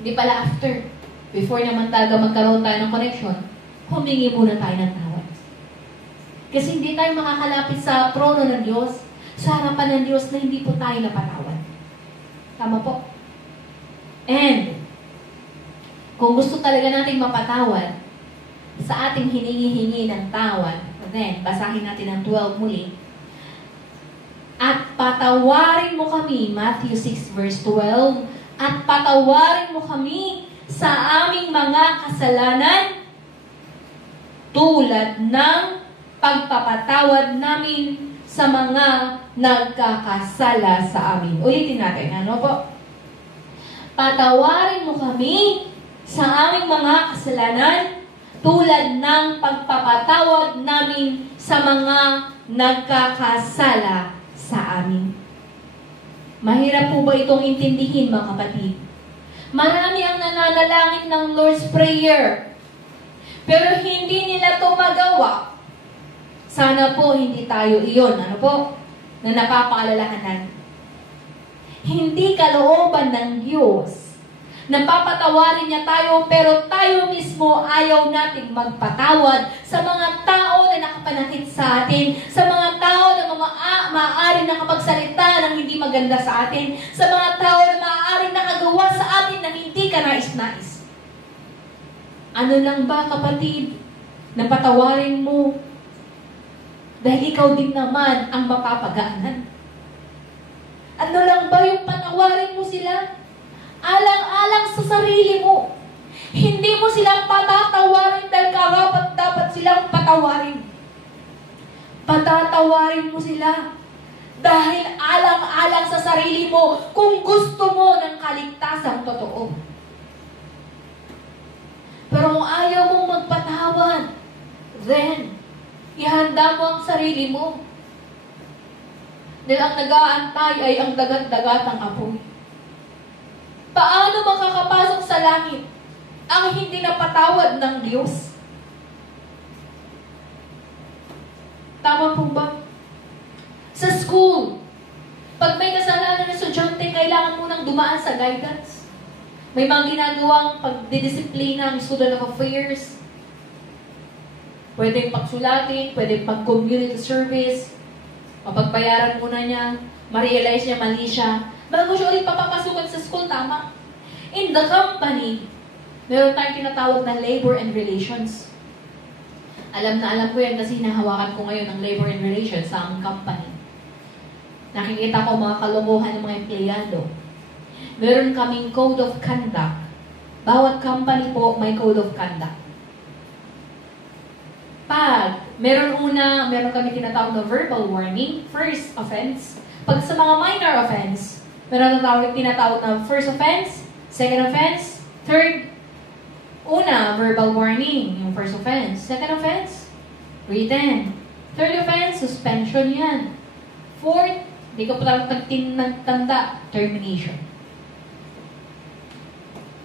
Hindi pala after. Before naman talaga magkaroon tayo ng connection, humingi muna tayo ng tawad. Kasi hindi tayo makakalapit sa trono ng Diyos, sa harapan ng Diyos na hindi po tayo napatawad. Tama po? And, kung gusto talaga natin mapatawad sa ating hiningi-hingi ng tawad, then, basahin natin ang 12 muli. At patawarin mo kami, Matthew 6 verse 12, at patawarin mo kami sa aming mga kasalanan tulad ng pagpapatawad namin sa mga nagkakasala sa amin. Ulitin natin, ano po? Patawarin mo kami sa aming mga kasalanan tulad ng pagpapatawad namin sa mga nagkakasala sa amin. Mahirap po ba itong intindihin, mga kapatid? Marami ang nananalangin ng Lord's Prayer, pero hindi nila ito magawa. Sana po hindi tayo iyon, ano po, na napapaalalahanan. Hindi kalooban ng Diyos napapatawarin niya tayo, pero tayo mismo ayaw nating magpatawad sa mga tao na nakapanakit sa atin, sa mga tao na maaaring nakapagsalita ng hindi maganda sa atin, sa mga tao na maaaring nakagawa sa atin ng hindi ka nais-nais. Ano lang ba, kapatid, na patawarin mo dahil ikaw din naman ang mapapagaanan? Ano lang ba yung patawarin mo sila? Alang-alang sa sarili mo. Hindi mo silang patatawarin dahil dapat silang patawarin. Patatawarin mo sila dahil alang-alang sa sarili mo kung gusto mo ng kaligtasang totoo. then, ihanda mo ang sarili mo. Dahil ang nag-aantay ay ang dagat-dagatang apoy. Paano makakapasok sa langit ang hindi napatawad ng Diyos? Tama po ba? Sa school, pag may kasalanan ng estudyante, kailangan mo nang dumaan sa guidance. May mga ginagawang pagdidisiplina ng student of affairs. Pwedeng pagsulatin, pwedeng pag-community service, mapagbayaran muna niya, ma-realize niya mali siya, bago siya ulit papapasukan sa school, tama? In the company, meron tayong tinatawag na labor and relations. Alam na alam ko yan kasi hinahawakan ko ngayon ang labor and relations sa aming company. Nakikita ko mga kalokohan ng mga empleyado. Meron kaming code of conduct. Bawat company po may code of conduct. Pag meron kami tinatawag na verbal warning, first offense. Pag sa mga minor offense, meron tinatawag na first offense, second offense, third, verbal warning, yung first offense. Second offense, written. Third offense, suspension yan. Fourth, hindi ko pa nagtanda, termination.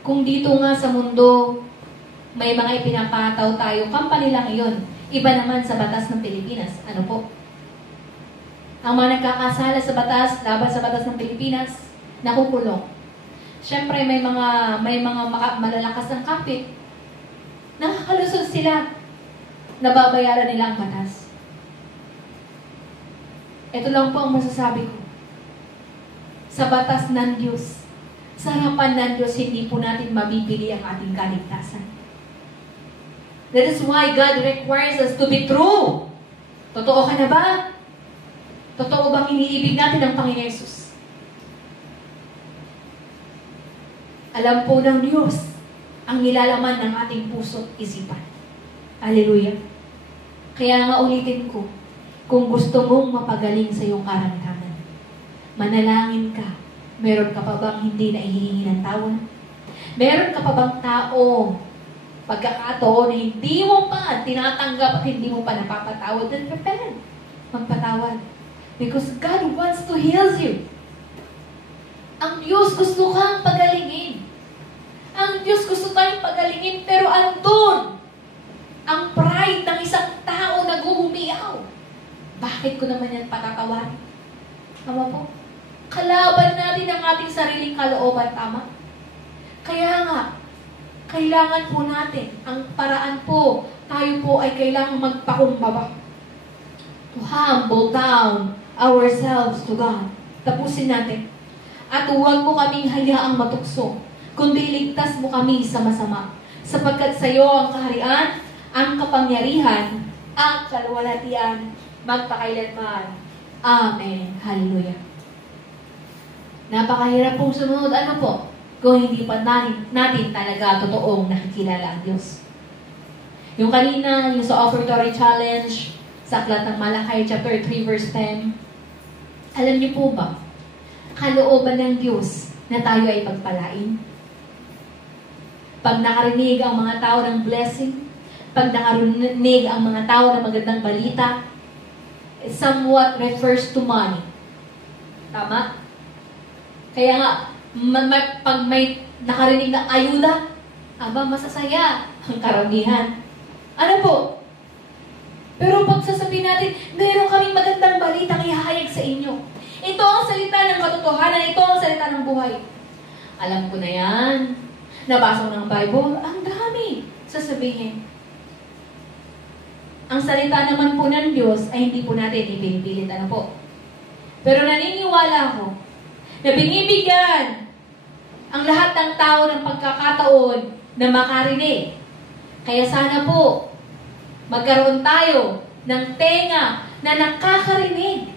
Kung dito nga sa mundo, may mga ipinapataw tayo, company lang yun. Iba naman sa batas ng Pilipinas. Ano po? Ang mga nagkakasala sa batas, laban sa batas ng Pilipinas, nakukulong. Siyempre, may mga malalakas ng kapit. Nakakalusot sila. Nababayaran nila ang batas. Ito lang po ang masasabi ko. Sa batas ng Diyos, sa harapan ng Diyos, hindi po natin mabibili ang ating kaligtasan. That is why God requires us to be true. Totoo ka na ba? Totoo bang iniibig natin ang Panginoon Yesus? Alam po ng Diyos ang nilalaman ng ating puso at isipan. Hallelujah. Kaya nga ulitin ko, kung gusto mong mapagaling sa iyong karamdaman, manalangin ka. Meron ka pa bang hindi na ihihingi ng tawad? Meron ka pa bang tao, pagkakataon na hindi mo pa tinatanggap at hindi mo pa napapatawad? Then repent. Magpatawad. Because God wants to heal you. Ang Diyos gusto kang pagalingin. Ang Diyos gusto tayong pagalingin, pero andun ang pride ng isang tao na guhumiyaw. Bakit ko naman yan patatawarin? Tama po? Kalaban natin ang ating sariling kalooban, tama? Kaya nga, kailangan po natin, ang paraan po, tayo po ay kailangan magpakumbaba. To humble down ourselves to God. Tapusin natin. At huwag mo kaming hayaang matukso, kundi ligtas mo kami sa masama. Sapagkat sa iyo ang kaharian, ang kapangyarihan, ang kaluwalhatian, magpakailanman. Amen. Hallelujah. Napakahirap pong sumunod. Ano po? Kung hindi pa natin talaga totoong nakikilala ang Diyos. Yung kanina, yung sa offertory challenge, sa Aklat ng Malakay, chapter 3, verse 10, alam niyo po ba, kalooban ng Diyos na tayo ay pagpalain? Pag nakarinig ang mga tao ng blessing, pag nakarinig ang mga tao ng magandang balita, it somewhat refers to money. Tama? Kaya nga, pag may nakarinig na ayuda, masasaya ang karamihan. Ano po? Pero pag sasabihin natin, meron kaming magandang balitang ihahayag sa inyo. Ito ang salita ng katotohanan, ito ang salita ng buhay. Alam ko na yan. Nabasa ko ng Bible, ang dami sasabihin. Ang salita naman po ng Diyos ay hindi po natin ipinipilit. Ano po? Pero naniniwala ko na binibigyan ang lahat ng tao ng pagkakataon na makarinig. Kaya sana po, magkaroon tayo ng tenga na nakakarinig.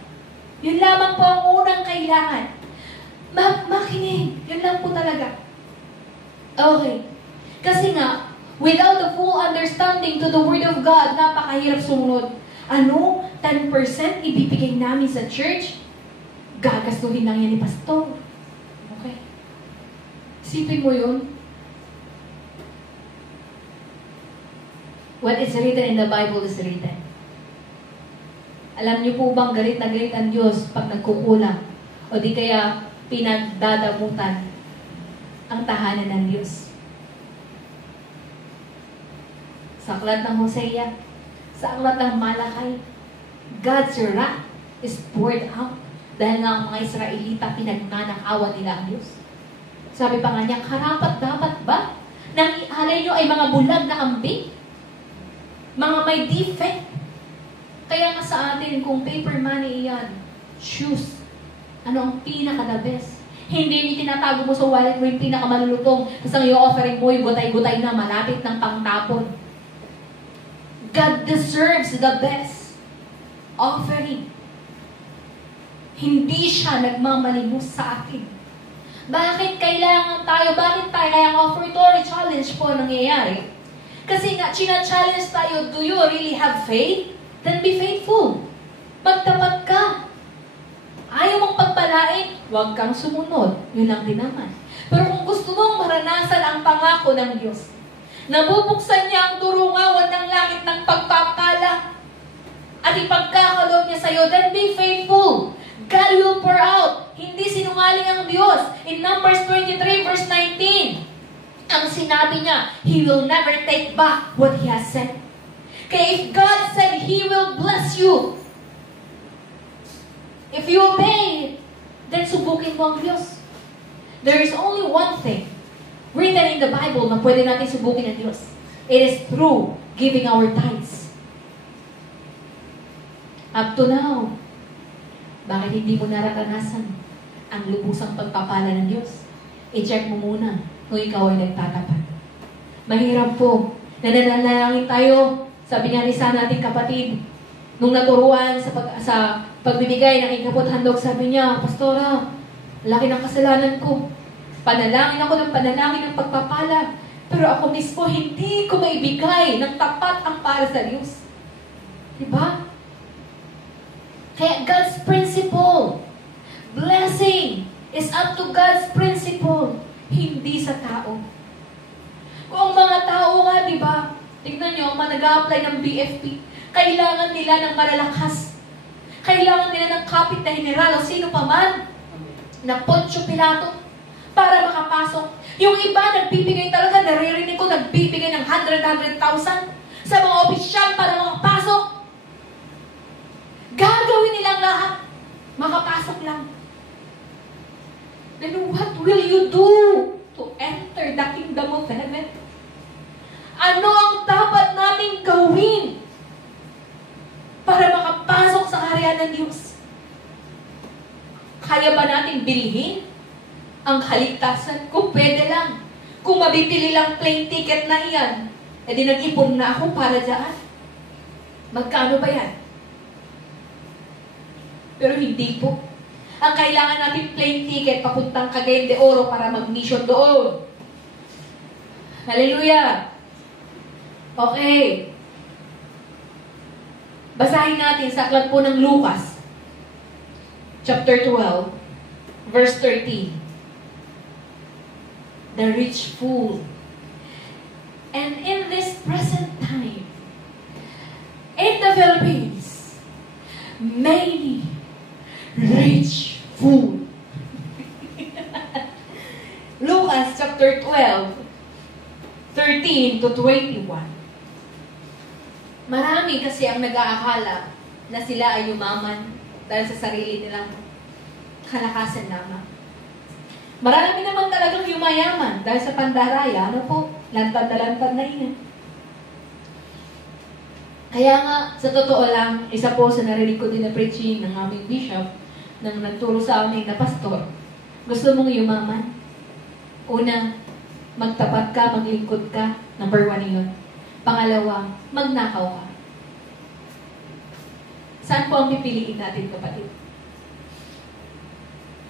Yun lamang po ang unang kailangan. Makinig. Yun lang po talaga. Okay. Kasi nga, without the full understanding to the Word of God, napakahirap sumunod. 10% ibibigay namin sa church? Gagastuhin lang yan ni pastor. Okay. Isipin mo yun. What is written in the Bible is written. Alam niyo po bang galit na galit ang Diyos pag nagkukulang o di kaya pinagdadamutan ang tahanan ng Diyos? Sa aklat ng Hosea, sa aklat ng Malakay, God's wrath is poured out dahil nga ang mga Israelita pinagnanakawan nila ang Diyos. Sabi pa nga niya, karapat-dapat ba nang ialay nyo ay mga bulag na kambing? Mga may defect. Kaya nga sa atin, kung paper money iyan, shoes, ano ang pinaka-the best? Hindi ni tinatago mo sa wallet mo yung pinaka-malulutong, tapos ang i-offering mo yung gutay-gutay na malapit ng pangtapon. God deserves the best offering. Hindi siya nagmamalimos sa atin. Bakit kailangan tayo? Bakit tayo kaya ang offertory challenge po nangyayari? Kasi nga, china-challenge tayo, do you really have faith? Then be faithful. Magtapat ka. Ayaw mong pagpalain, huwag kang sumunod. Yun lang din naman. Pero kung gusto mong maranasan ang pangako ng Diyos, nabubuksan niya ang durungawan ng langit ng pagpapala at ipagkakaloob niya sa'yo, then be faithful. God will pour out. Hindi sinungaling ang Diyos. In Numbers 23 verse 19, ang sinabi niya, He will never take back what He has said. Kaya if God said He will bless you, if you obey, then subukin mo ang Diyos. There is only one thing written in the Bible na pwede natin subukin ang Diyos. It is through giving our tithes. Up to now, bakit hindi mo nararanasan ang lubusang pagpapala ng Diyos? I-check mo muna kung ikaw ay nagtatapat. Mahirap po. Nananalangin tayo. Sabi nga ni isa nating kapatid, nung naturuan sa pagbibigay ng ikapot handog, sabi niya, Pastora, laki ng kasalanan ko. Panalangin ako ng panalangin ng pagpapala. Pero ako mismo, hindi ko maibigay ng tapat ang para sa Diyos. Diba? Kaya God's principle, blessing, is up to God's principle, hindi sa tao. Kung ang mga tao nga, di ba, tignan nyo, mga nag-a-apply ng BFP, kailangan nila ng malalakas. Kailangan nila ng kapit na general o sino pa man, na Poncio Pilato, para makapasok. Yung iba, nagbibigay talaga, naririnig ko, nagbibigay ng 100,000 sa mga opisyal para makapasok. Gagawin nilang lahat, makapasok lang. Then what will you do to enter the kingdom of heaven? Ano ang dapat nating gawin para makapasok sa kaharian ng Diyos? Kaya ba nating bilhin ang kaligtasan? Kung pwede lang. Kung mabibili lang plane ticket na iyan, edi nag-ipon na ako para dyan. Magkano ba yan? Pero hindi po. Ang kailangan natin plane ticket papuntang Cagayan de Oro para mag-mission doon. Hallelujah! Okay. Basahin natin sa aklat po ng Lucas, chapter 12, verse 13. The rich fool. And in this present time, in the Philippines, many rich fool. Lucas chapter 12, 13 to 21. Marami kasi ang nag-aakala na sila ay yumaman dahil sa sarili nilang kalakasan lamang. Marami naman talagang yumayaman dahil sa pandaraya. Ano po? Lantad na yan. Kaya nga, sa totoo lang, isa po sa narinig ko din na preaching ng aming bishop nang nagturo sa amin na pastor, gusto mong yumaman? Una, magtapat ka, maglingkod ka. Number 1 yun. Pangalawa, magnakaw ka. Saan po ang pipiliin natin, kapatid?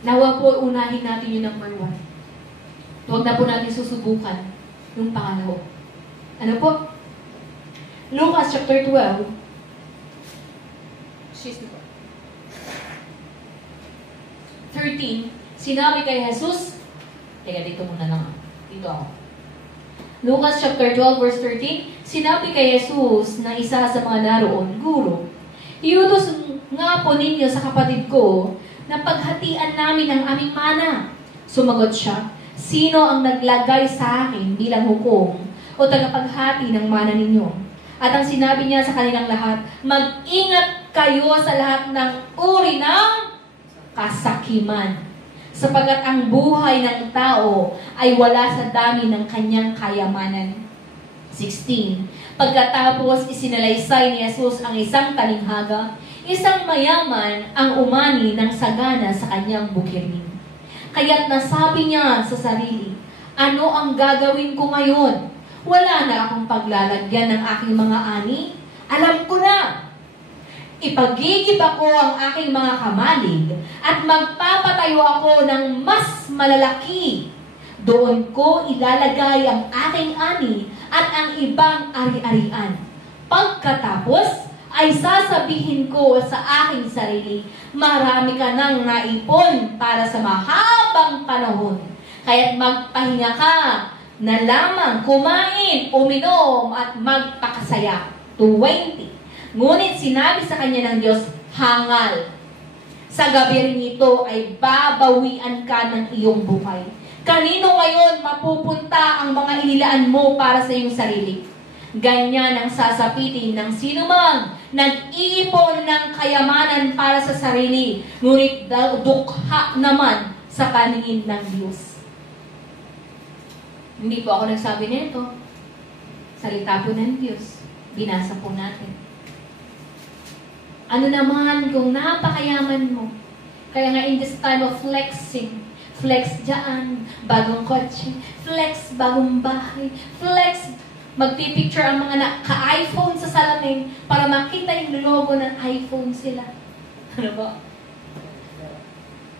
Nawa po, unahin natin yung number 1. Huwag na po natin susubukan yung pangalawa. Ano po? Lucas chapter 12. Excuse me po. 13. Sinabi kay Jesus, teka dito muna lang. Dito ako. Lucas chapter 12 verse 13, sinabi kay Jesus na isa sa mga naroon, Guro, iutos nga po ninyo sa kapatid ko na paghatian namin ang aming mana. Sumagot siya, sino ang naglagay sa akin bilang hukom o tagapaghati ng mana ninyo? At ang sinabi niya sa kanilang lahat, mag-ingat kayo sa lahat ng uri ng kasakiman, sapagkat ang buhay ng tao ay wala sa dami ng kanyang kayamanan. 16. Pagkatapos isinalaysay ni Jesus ang isang talinghaga, isang mayaman ang umani ng sagana sa kanyang bukirin. Kaya't nasabi niya sa sarili, ano ang gagawin ko ngayon? Wala na akong paglalagyan ng aking mga ani. Alam ko na! Ipagigib ako ang aking mga kamalig at magpapatayo ako ng mas malalaki. Doon ko ilalagay ang aking ani at ang ibang ari-arian. Pagkatapos, ay sasabihin ko sa aking sarili, marami ka nang naipon para sa mahabang panahon. Kaya't magpahinga ka na lamang kumain, uminom at magpakasaya. 20. Ngunit sinabi sa kanya ng Diyos, hangal. Sa gabi rin ito ay babawian ka ng iyong buhay. Kanino ngayon mapupunta ang mga inilaan mo para sa iyong sarili? Ganyan ang sasapitin ng sinumang nag-iipon ng kayamanan para sa sarili, ngunit dukha naman sa paningin ng Diyos. Hindi po ako nagsabi nito. Salita po ng Diyos. Binasa po natin. Ano naman kung napakayaman mo? Kaya nga in this time of flexing, flex dyan, bagong kotse, flex bagong bahay, flex, magpipicture ang mga ka-iPhone sa salamin para makita yung logo ng iPhone sila. Ano ba?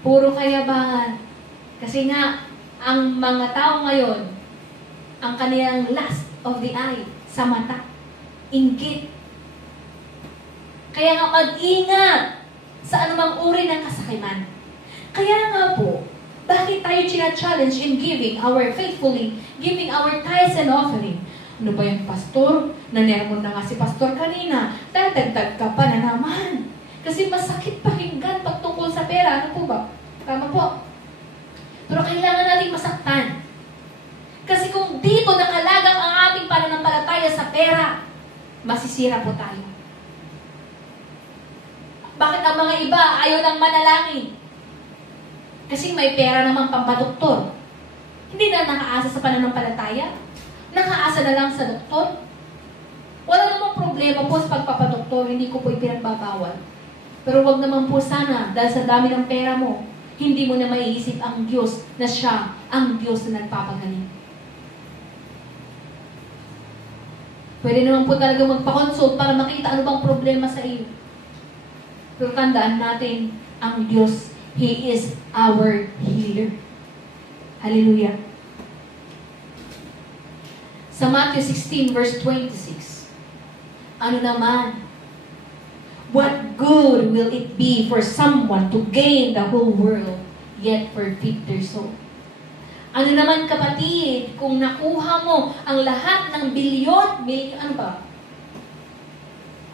Puro kayabangan. Kasi nga, ang mga tao ngayon, ang kanilang lust of the eye, sa mata, inggit. Kaya nga mag-ingat sa anumang uri ng kasakiman. Kaya nga po, bakit tayo challenge in giving our faithfully, giving our tithes and offering? Ano ba yung pastor? Nanermon na nga si pastor kanina. Dadagdag ka pa na naman. Kasi masakit pakinggan pagtungkol sa pera. Ano po ba? Tama po. Pero kailangan natin masaktan. Kasi kung dito nakalagang ang ating pananampalataya sa pera, masisira po tayo. Bakit ang mga iba ayaw ng manalangin? Kasi may pera naman pampadoktor. Hindi na nakaasa sa pananampalataya. Nakaasa na lang sa doktor. Wala namang problema po sa pagpapadoktor. Hindi ko po ipinagbabawal. Pero wag naman po sana, dahil sa dami ng pera mo, hindi mo na maiisip ang Diyos na siya ang Diyos na nagpapagaling. Pwede naman po talaga magpa-consult para makita ano bang problema sa iyo. Pero tandaan natin, ang Diyos, He is our healer. Hallelujah. Sa Matthew 16 verse 26, ano naman? What good will it be for someone to gain the whole world, yet forfeit their soul? Ano naman kapatid, kung nakuha mo ang lahat ng bilyon, ano ba?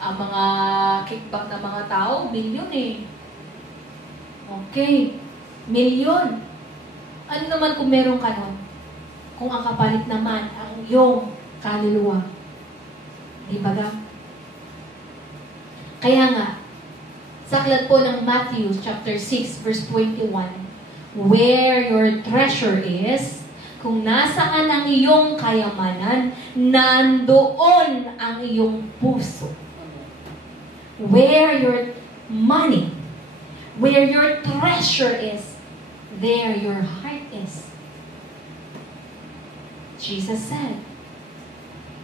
Ang mga kickback ng mga tao, milyon eh. Okay, milyon. Ano naman kung meron ka nun? Kung ang kapalit naman, ang iyong kaluluwa. Di ba ga? Kaya nga, sa aklat po ng Matthew chapter 6 verse 21, where your treasure is, kung nasaan ang iyong kayamanan, nandoon ang iyong puso. Where your money, where your treasure is, there your heart is. Jesus said,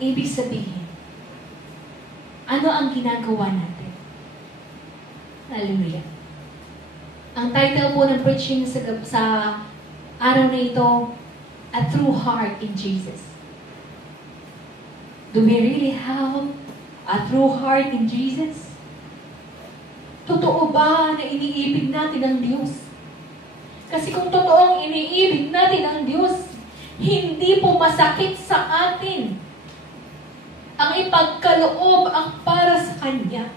ibig sabihin, ano ang ginagawa natin? Hallelujah. Ang title po ng preaching sa araw na ito, A True Heart in Jesus. Do we really have a true heart in Jesus? Totoo ba na iniibig natin ang Diyos? Kasi kung totoong iniibig natin ang Diyos, Hindi po masakit sa atin ang ipagkaloob ang para sa Kanya.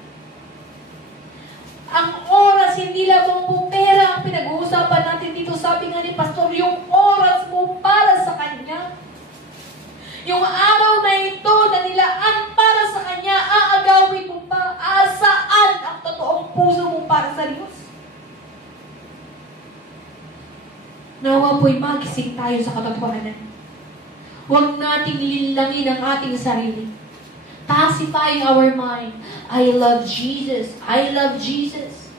Ang oras, hindi lamang po pera ang pinag-uusapan natin dito. Sabi nga ni Pastor, yung oras mo para sa Kanya. Yung araw na ito na nilaan para sa Kanya, aagawin mo pa. Saan ang totoong puso mo para sa Diyos? Nawa po'y magising tayo sa katotohanan. Huwag nating linlangin ang ating sarili. Pacifying our mind. I love Jesus. I love Jesus.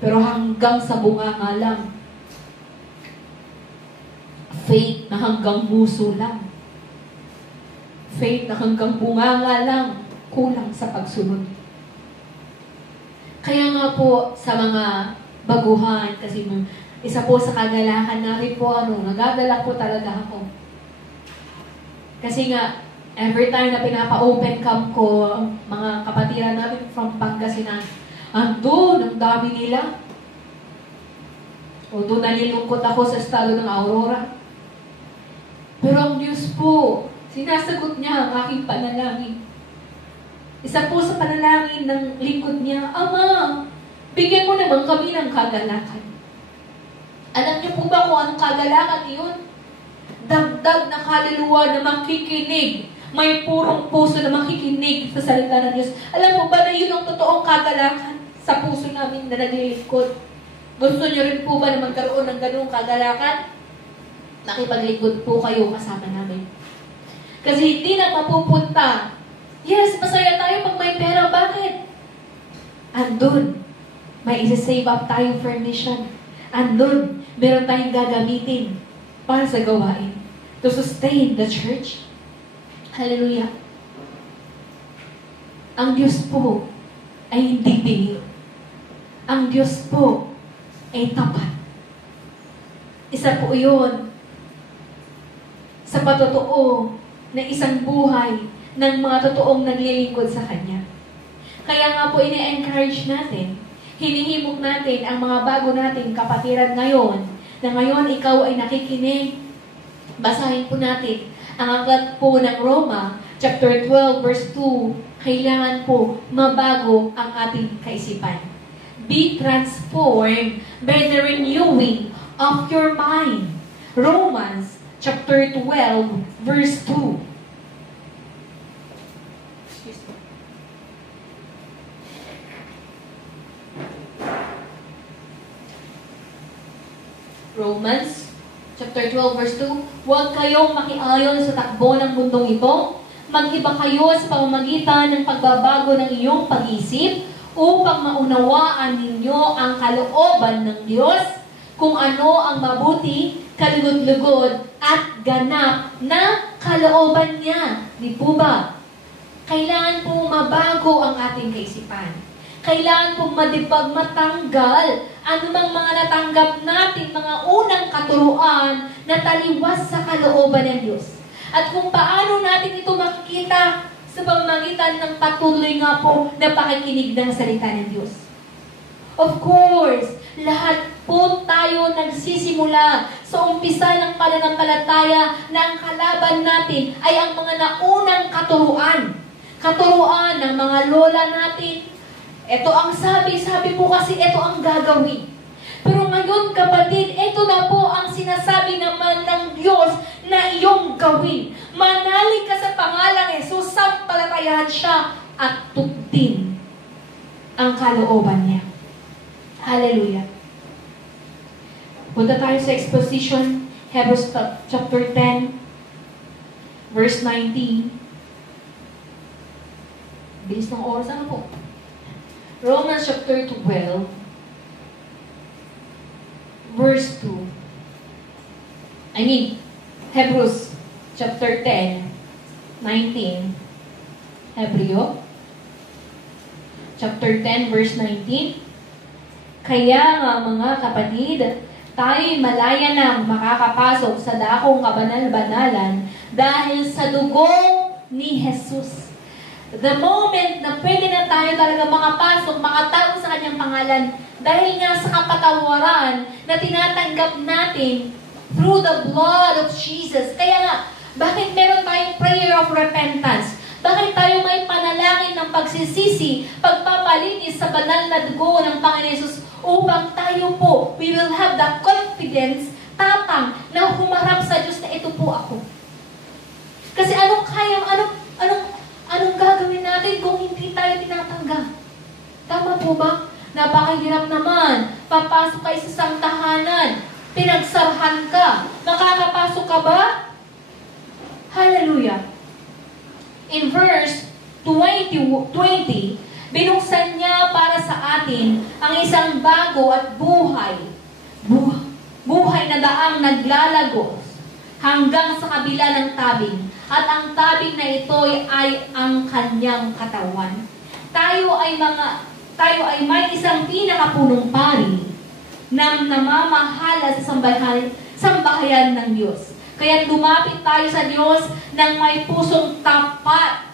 Pero hanggang sa bunganga lang. Faith na hanggang muso lang. Faith na hanggang bunganga lang. Kulang sa pagsunod. Kaya nga po sa mga baguhan, kasi isa po sa kagalakan natin po, nagagalak po talaga ako. Kasi nga, every time na pinapa-open camp ko, mga kapatiran namin from Pangasinan, andun, ang dami nila. O doon nalilungkot ako sa estado ng Aurora. Pero ang Diyos po, sinasagot niya ang aking panalangin. Isa po sa panalangin ng lingkod niya, Ama, bigyan mo naman kami ng kagalakan. Alam niyo po ba kung anong kagalakan iyon? Dagdag na kaluluwa na makikinig. May purong puso na makikinig sa salita ng Diyos. Alam mo ba na yun ang totoong kagalakan sa puso namin na naglilingkod? Gusto niyo rin po ba na magkaroon ng ganung kagalakan? Nakipaglingkod po kayo kasama namin. Kasi hindi na mapupunta. Yes, masaya tayo pag may pera. Bakit? Andun, may isa-save up tayo for mission. Andun, meron tayong gagamitin para sa gawain to sustain the church. Hallelujah. Ang Diyos po ay hindi bingit. Ang Diyos po ay tapat. Isa po yun sa patotoo na isang buhay ng mga totoong naglilingkod sa Kanya. Kaya nga po ini-encourage natin, hinihimok natin ang mga bago nating kapatiran ngayon, na ngayon ikaw ay nakikinig. Basahin po natin ang aklat po ng Roma, chapter 12, verse 2, kailangan po mabago ang ating kaisipan. Be transformed by the renewing of your mind. Romans, chapter 12, verse 2. Romans, chapter 12, verse 2, huwag kayong makiayon sa takbo ng mundong ito. Mag-iba kayo sa pamamagitan ng pagbabago ng iyong pag-isip upang maunawaan ninyo ang kalooban ng Diyos, kung ano ang mabuti, kalugod-lugod, at ganap na kalooban niya. Di po ba? Kailangan po mabago ang ating kaisipan. Kailangan po matanggal anumang mga natanggap natin, mga unang katuruan na taliwas sa kalooban ng Diyos. At kung paano natin ito makikita sa pamamagitan ng patuloy nga po na pakikinig ng salita ng Diyos. Of course, lahat po tayo nagsisimula sa umpisa ng pananampalataya na ang kalaban natin ay ang mga naunang katuruan. Katuruan ng mga lola natin. Ito ang sabi po kasi ito ang gagawin. Pero ngayon kapatid, ito na po ang sinasabi naman ng Diyos na iyong gawin. Manalig ka sa pangalang Jesus, sampalatayahan siya at tugtin ang kalooban niya. Hallelujah. Punta tayo sa exposition, Hebrews chapter 10, verse 19. Bilis ng oras, ano po? Romans chapter 12, verse 2. Hebrews chapter 10, 19. Hebreo, chapter 10, verse 19. Kaya nga mga kapatid, tayo'y malaya nang makakapasok sa dakong kabanal-banalan dahil sa dugong ni Jesus. The moment na pwede na tayo talaga makapasok, makatao sa kanyang pangalan, dahil nga sa kapatawaran na tinatanggap natin through the blood of Jesus. Kaya nga, bakit meron tayong prayer of repentance? Bakit tayo may panalangin ng pagsisisi, pagpapalinis sa banal na dugo ng Panginoon Yesus upang tayo po, we will have the confidence, tapang, na humarap sa Diyos na ito po ako. Kasi anong gagawin natin kung hindi tayo tinatanggap? Tama po ba? Napakahirap naman. Papasok ka sa isang tahanan, pinagsarhan ka, makakapasok ka ba? Hallelujah. In verse 20, binuksan niya para sa atin ang isang bago at buhay na daang naglalagos hanggang sa kabila ng tabing. At ang tabing na ito ay ang kanyang katawan. Tayo ay may isang pinakapunong pari na namamahala sa sambahayan ng Diyos. Kaya lumapit tayo sa Diyos ng may pusong tapat.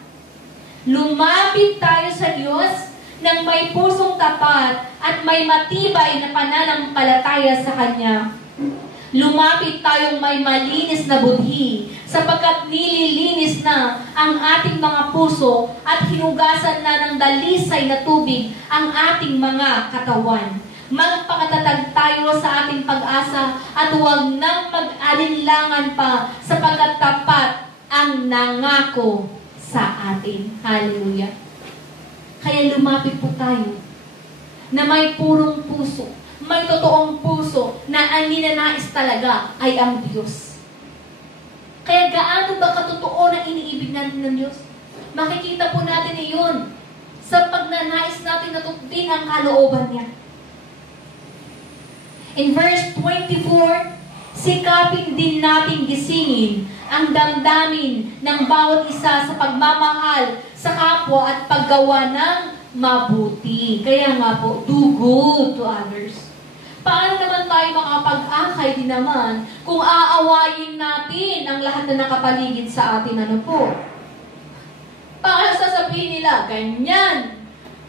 Lumapit tayo sa Diyos ng may pusong tapat at may matibay na pananampalataya sa Kanya. Lumapit tayong may malinis na budhi sapagkat nililinis na ang ating mga puso at hinugasan na ng dalisay na tubig ang ating mga katawan. Magpakatatag tayo sa ating pag-asa at huwag nang mag-alinlangan pa sapagkat tapat ang nangako sa atin. Hallelujah. Kaya lumapit po tayo na may purong puso, may totoong puso na ang ninanais talaga ay ang Diyos. Kaya gaano ba katotoo na iniibig natin ng Diyos? Makikita po natin iyon sa pagnanais natin na tututin ang kalooban niya. In verse 24, sikapin din natin gisingin ang damdamin ng bawat isa sa pagmamahal sa kapwa at paggawa ng mabuti. Kaya nga po, do good to others. Paano naman tayo makapag-akay din naman kung aawayin natin ang lahat na nakapaligid sa atin? Ano po? Paano sasabihin nila, ganyan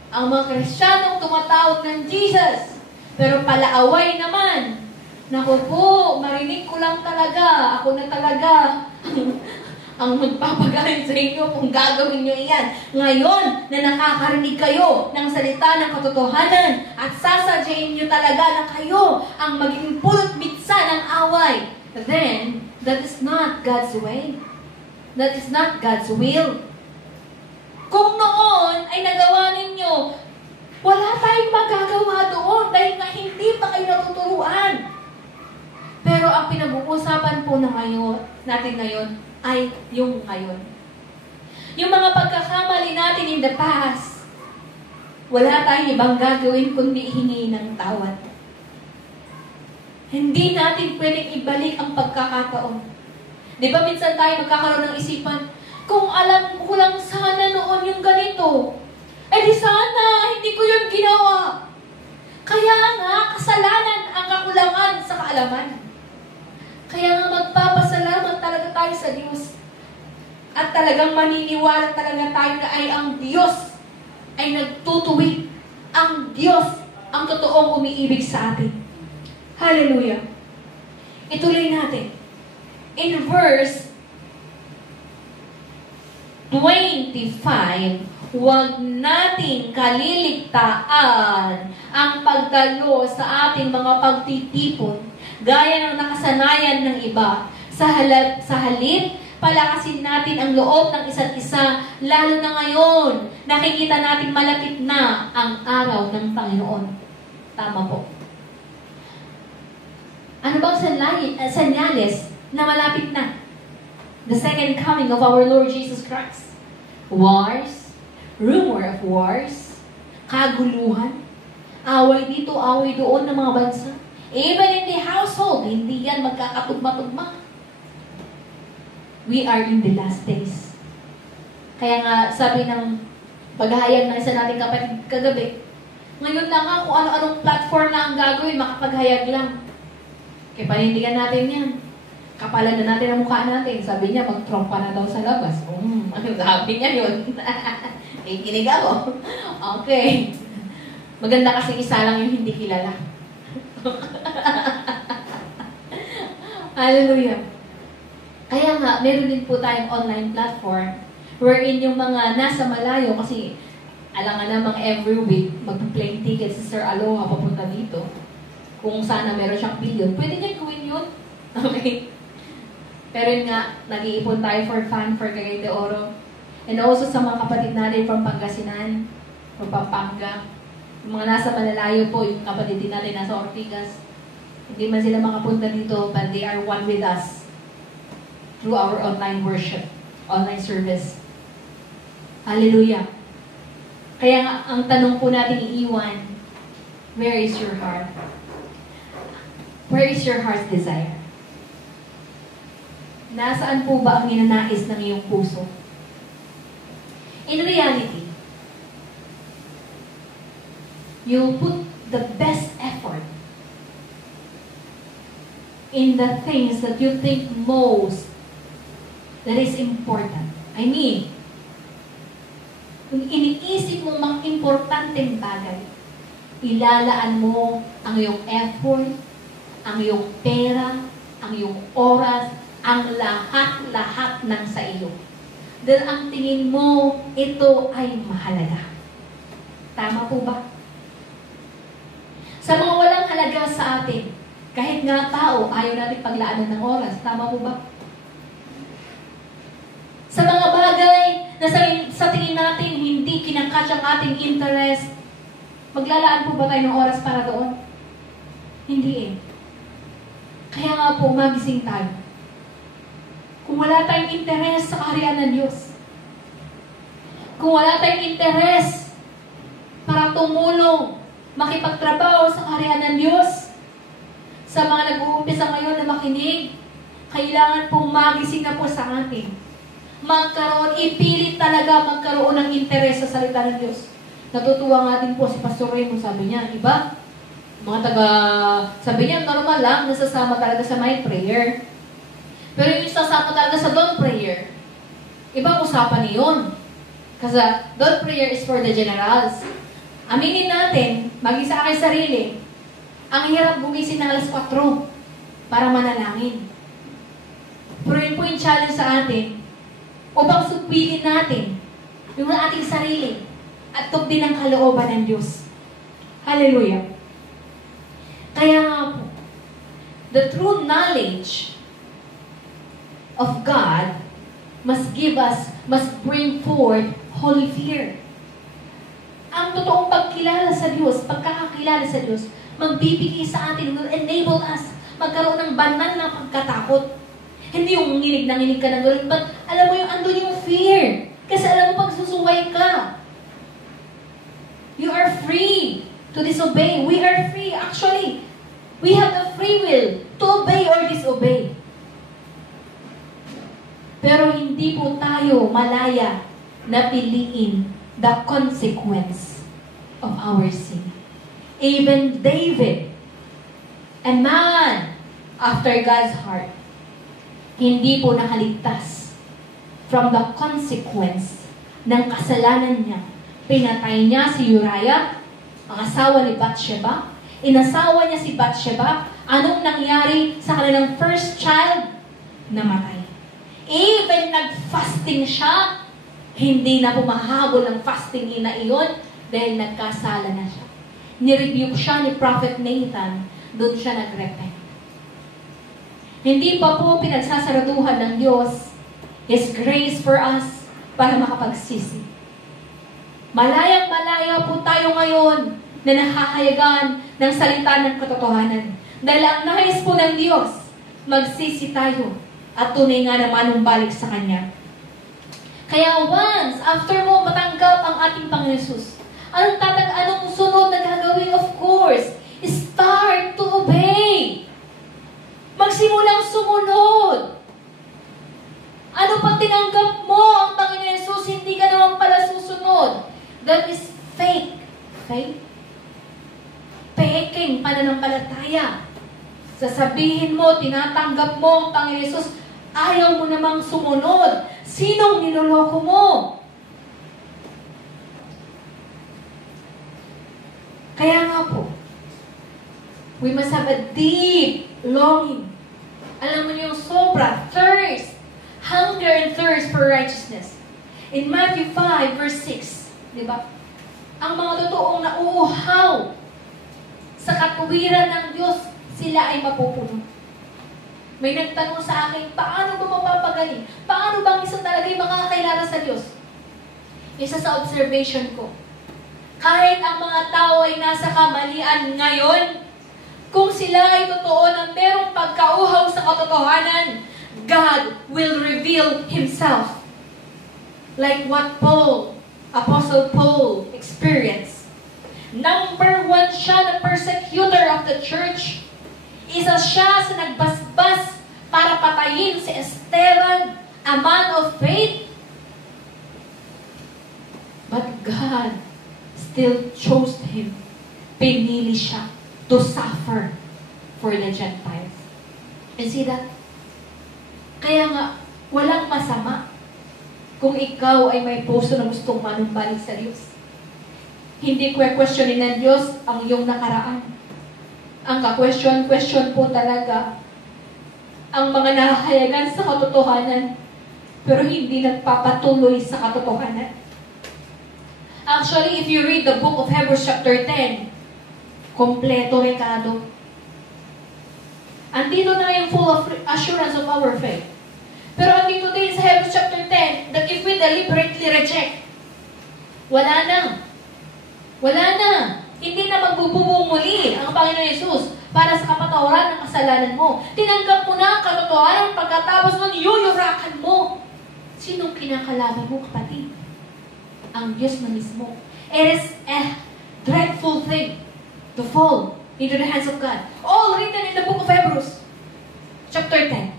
ang mga Kristiyanong tumatawag ng Jesus, pero palaaway naman. Naku po, marinig ko lang talaga. Ako na talaga ang magpapagaling sa inyo kung gagawin nyo iyan. Ngayon na nakakarinig kayo ng salita ng katotohanan at sasadyain nyo talaga na kayo ang maging pulot bitsa ng away, then that is not God's way. That is not God's will. Kung noon ay nagawa ninyo, wala tayong magagawa doon dahil nga hindi pa kayo natuturuan. Pero ang pinag-uusapan po natin ngayon ay yung ngayon. Yung mga pagkakamali natin in the past, wala tayong ibang gagawin kundi hingi ng tawad. Hindi natin pwedeng ibalik ang pagkakataon. Di ba minsan tayo magkakaroon ng isipan, kung alam ko lang sana noon yung ganito, eh di sana, hindi ko yun ginawa. Kaya nga, kasalanan ang kakulangan sa kaalaman. Kaya nga magpapasalamat talaga tayo sa Diyos. At talagang maniniwala talaga tayo na ay ang Diyos ay nagtutuwid. Ang Diyos ang totoong umiibig sa atin. Hallelujah. Ituloy natin. In verse 25, huwag nating kaliligtaan ang pagdalo sa ating mga pagtitipon gaya ng nakasanayan ng iba. Sa halip, palakasin natin ang loob ng isa't isa, lalo na ngayon, nakikita natin malapit na ang araw ng Panginoon. Tama po. Ano bang senyales na malapit na? The second coming of our Lord Jesus Christ. Wars, rumor of wars, kaguluhan, away dito, away doon ng mga bansa. Even in the household, hindi yan magkakatugma-tugma. We are in the last days. Kaya nga, sabi ng paghahayag ng isa nating kapatid kagabi, ngayon na nga kung ano-anong platform na ang gagawin, makapaghayag lang. Kaya panindigan natin yan. Kapalan na natin ang mukha natin. Sabi niya, mag-trompa na daw sa labas. Sabi niya yun. Kinig ako. Okay. Maganda kasi isa lang yung hindi kilala. Hallelujah. Kaya nga, meron din po tayong online platform wherein yung mga nasa malayo, kasi alam nga namang every week, mag-plane ticket si Sir Aloha papunta dito. Kung sana meron siyang billion, pwede niya gawin yun. Okay? Pero yun nga, nag-iipon tayo for fun, for Cagayan de Oro. And also sa mga kapatid natin from Pangasinan, from Pampanga. Yung mga nasa malalayo po, yung kapatid din natin nasa Ortigas. Hindi man sila makapunta dito, but they are one with us through our online worship, online service. Hallelujah. Kaya nga, ang tanong po natin iiwan, where is your heart? Where is your heart's desire? Nasaan po ba ang ninanais ng iyong puso? In reality, you'll put the best effort in the things that you think most that is important. I mean, kung iniisip mo mang importanteng bagay, ilalaan mo ang iyong effort, ang iyong pera, ang iyong oras, ang lahat-lahat ng sa iyo. Dahil ang tingin mo, ito ay mahalaga. Tama po ba? Sa mga walang halaga sa atin, kahit nga tao, ayaw natin paglaanan ng oras. Tama po ba? Sa mga bagay na sa tingin natin hindi kinakatch ang ating interest, maglalaan po ba tayo ng oras para doon? Hindi eh. Kaya nga po, magising tayo. Kung wala tayong interest sa kaharian ng Diyos, kung wala tayong interest para tumulong, makipagtrabaho sa kaharian ng Diyos, sa mga nag-uumpisa ngayon na makinig, kailangan pong magising na po sa atin. Ipilit talaga magkaroon ng interes sa salita ng Diyos. Natutuwa nga din po si Pastor Raymond, sabi niya, iba, sabi niya, normal lang, nasasama talaga sa night prayer. Pero yung sasama talaga sa dawn prayer, ibang usapan niyon. Kasi dawn prayer is for the generals. Aminin natin, mag-isa aking sarili, ang hirap gumising ng alas 4 para manalangin. Pero yun po yung challenge sa atin, upang supilin natin yung ating sarili at tugdin ang kalooban ng Diyos. Hallelujah. Kaya nga po, the true knowledge of God must bring forth holy fear. Ang totoong pagkilala sa Diyos, pagkakakilala sa Diyos, magbibigay sa atin, will enable us magkaroon ng banal na pagkatakot. Hindi yung nginig na nginig ka ng gano'n, but alam mo yung andun yung fear. Kasi alam mo pag susuway ka, you are free to disobey. We are free. Actually, we have the free will to obey or disobey. Pero hindi po tayo malaya na piliin the consequence of our sin. Even David, a man after God's heart, hindi po nakaligtas from the consequence ng kasalanan niya. Pinatay niya si Uriah, ang asawa ni Bathsheba. Inasawa niya si Bathsheba. Anong nangyari sa kanilang first child? Namatay. Even nag-fasting siya, hindi na pumahabol ang fasting na iyon dahil nagkasala na siya. Nirebuke siya ni Prophet Nathan, doon siya nag-repent. Hindi pa po pinagsasaraduhan ng Diyos His grace for us para makapagsisi. Malayang-malaya po tayo ngayon na nahahayagan ng salita ng katotohanan. Dahil ang nais po ng Diyos, magsisi tayo at tunay nga naman balik sa Kanya. Kaya once, after mo matanggap ang ating Panginoon Jesus, anong sunod na gagawin? Of course, start to obey. Magsimulang sumunod. Ano pag tinanggap mo ang Panginoon Jesus, hindi ka naman pala susunod. That is fake. Fake? Peking pananampalataya. Sasabihin mo, tinatanggap mo ang Panginoon Jesus, ayaw mo namang sumunod. Sinong niloloko mo? Kaya nga po, we must have a deep longing Alam mo niyo yung sobra, thirst, hunger and thirst for righteousness. In Matthew 5 verse 6, di ba? Ang mga totoong nauuhaw sa katuwiran ng Diyos, sila ay mapupuno. May nagtanong sa akin, paano ba mapapagaling? Paano bang isa talaga yung makakakilala sa Diyos? Isa sa observation ko, kahit ang mga tao ay nasa kamalian ngayon, kung sila ay totoo na merong pagkauhaw sa katotohanan, God will reveal Himself. Like what Apostle Paul experienced. Number 1 siya na persecutor of the church. Isa siya sa nagbasbas para patayin si Esteban, a man of faith. But God still chose him. Pinili siya to suffer for the Gentiles. And see that? Kaya nga, walang masama kung ikaw ay may puso na gustong manumbalik sa Diyos. Hindi questionin ng Diyos ang iyong nakaraan. Ang ka-question po talaga ang mga nahahayagan sa katotohanan pero hindi nagpapatuloy sa katotohanan. Actually, if you read the book of Hebrews chapter 10, kompleto rekado. Andito na yung full of assurance of our faith. Pero andito din sa Hebrews chapter 10 that if we deliberately reject, wala na. Wala na. Hindi na magbububong muli ang Panginoon Yesus para sa kapatawaran ng kasalanan mo. Tinanggap mo na ang katotohanan pagkatapos nun, yuyurakan mo. Sinong kinakalaban mo, kapatid? Ang Diyos na mismo. It is a dreadful thing to fall into the hands of God. All written in the book of Hebrews, chapter 10.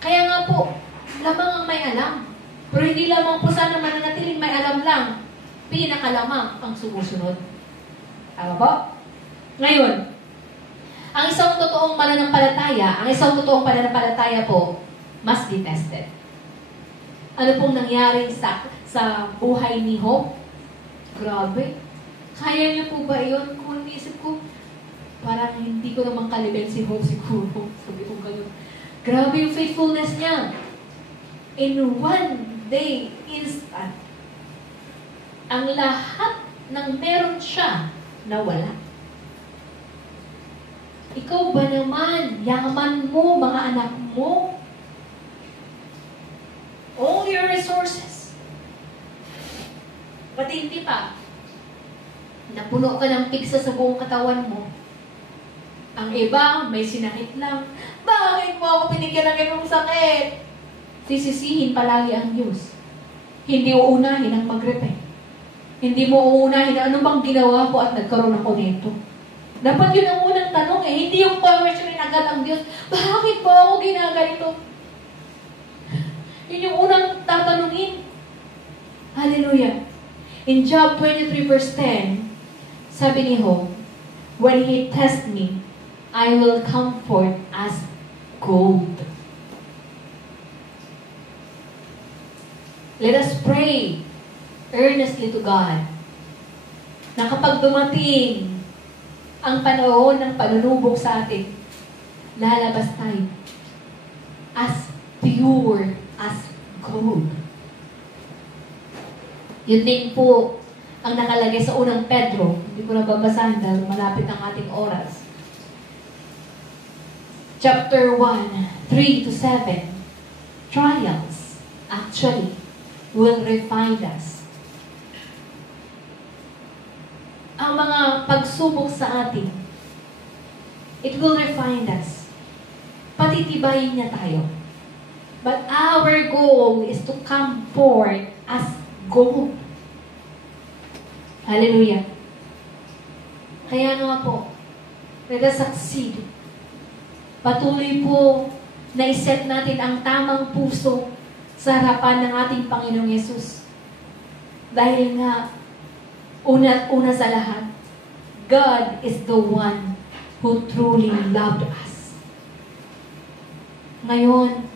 Kaya nga po, lamang ang may alam. Pero hindi lamang po sana mananatiling may alam lang. Pinakalamang ang sumusunod. Tama po? Ngayon, ang isang totoong pananampalataya po, must be tested. Ano pong nangyari sa buhay ni Job? Grabe. Kaya niyo po ba yun? Kung inisip ko, parang hindi ko naman kaliben si Job siguro. Sabi ko gano'n. Grabe yung faithfulness niya. In one day, instant, ang lahat ng meron siya, nawala. Ikaw ba naman, yaman mo, mga anak mo, all your resources, pati hindi pa, napuno ka ng pigsa sa buong katawan mo, ang iba, may sinakit lang, bakit mo ako pinigyan ng ganung sakit? Sisisihin palagi ang Diyos. Hindi uunahin ang mag-repent. Hindi mo uunahin na ano bang ginawa ko at nagkaroon ako nito. Dapat yun ang unang tanong eh. Hindi yung questionin agad ang Diyos. Bakit po ako ginaganito? Yun yung unang tatanungin. Hallelujah. In Job 23 verse 10, sabi ni Job, when He tests me, I will come forth as gold. Let us pray earnestly to God na kapag dumating ang panahon ng panunubok sa atin, lalabas tayo as pure as gold. Yun din po ang nakalagay sa unang Pedro. Hindi ko na babasahin dahil malapit ang ating oras. Chapter 1, 3 to 7. Trials actually will refine us. Ang mga pagsubok sa atin, it will refine us. Patitibayin niya tayo. But our goal is to come forth as gold. Hallelujah. Kaya nga po, let us succeed. Patuloy po na iset natin ang tamang puso sa harapan ng ating Panginoong Yesus. Dahil nga, una sa lahat, God is the one who truly loved us. Ngayon,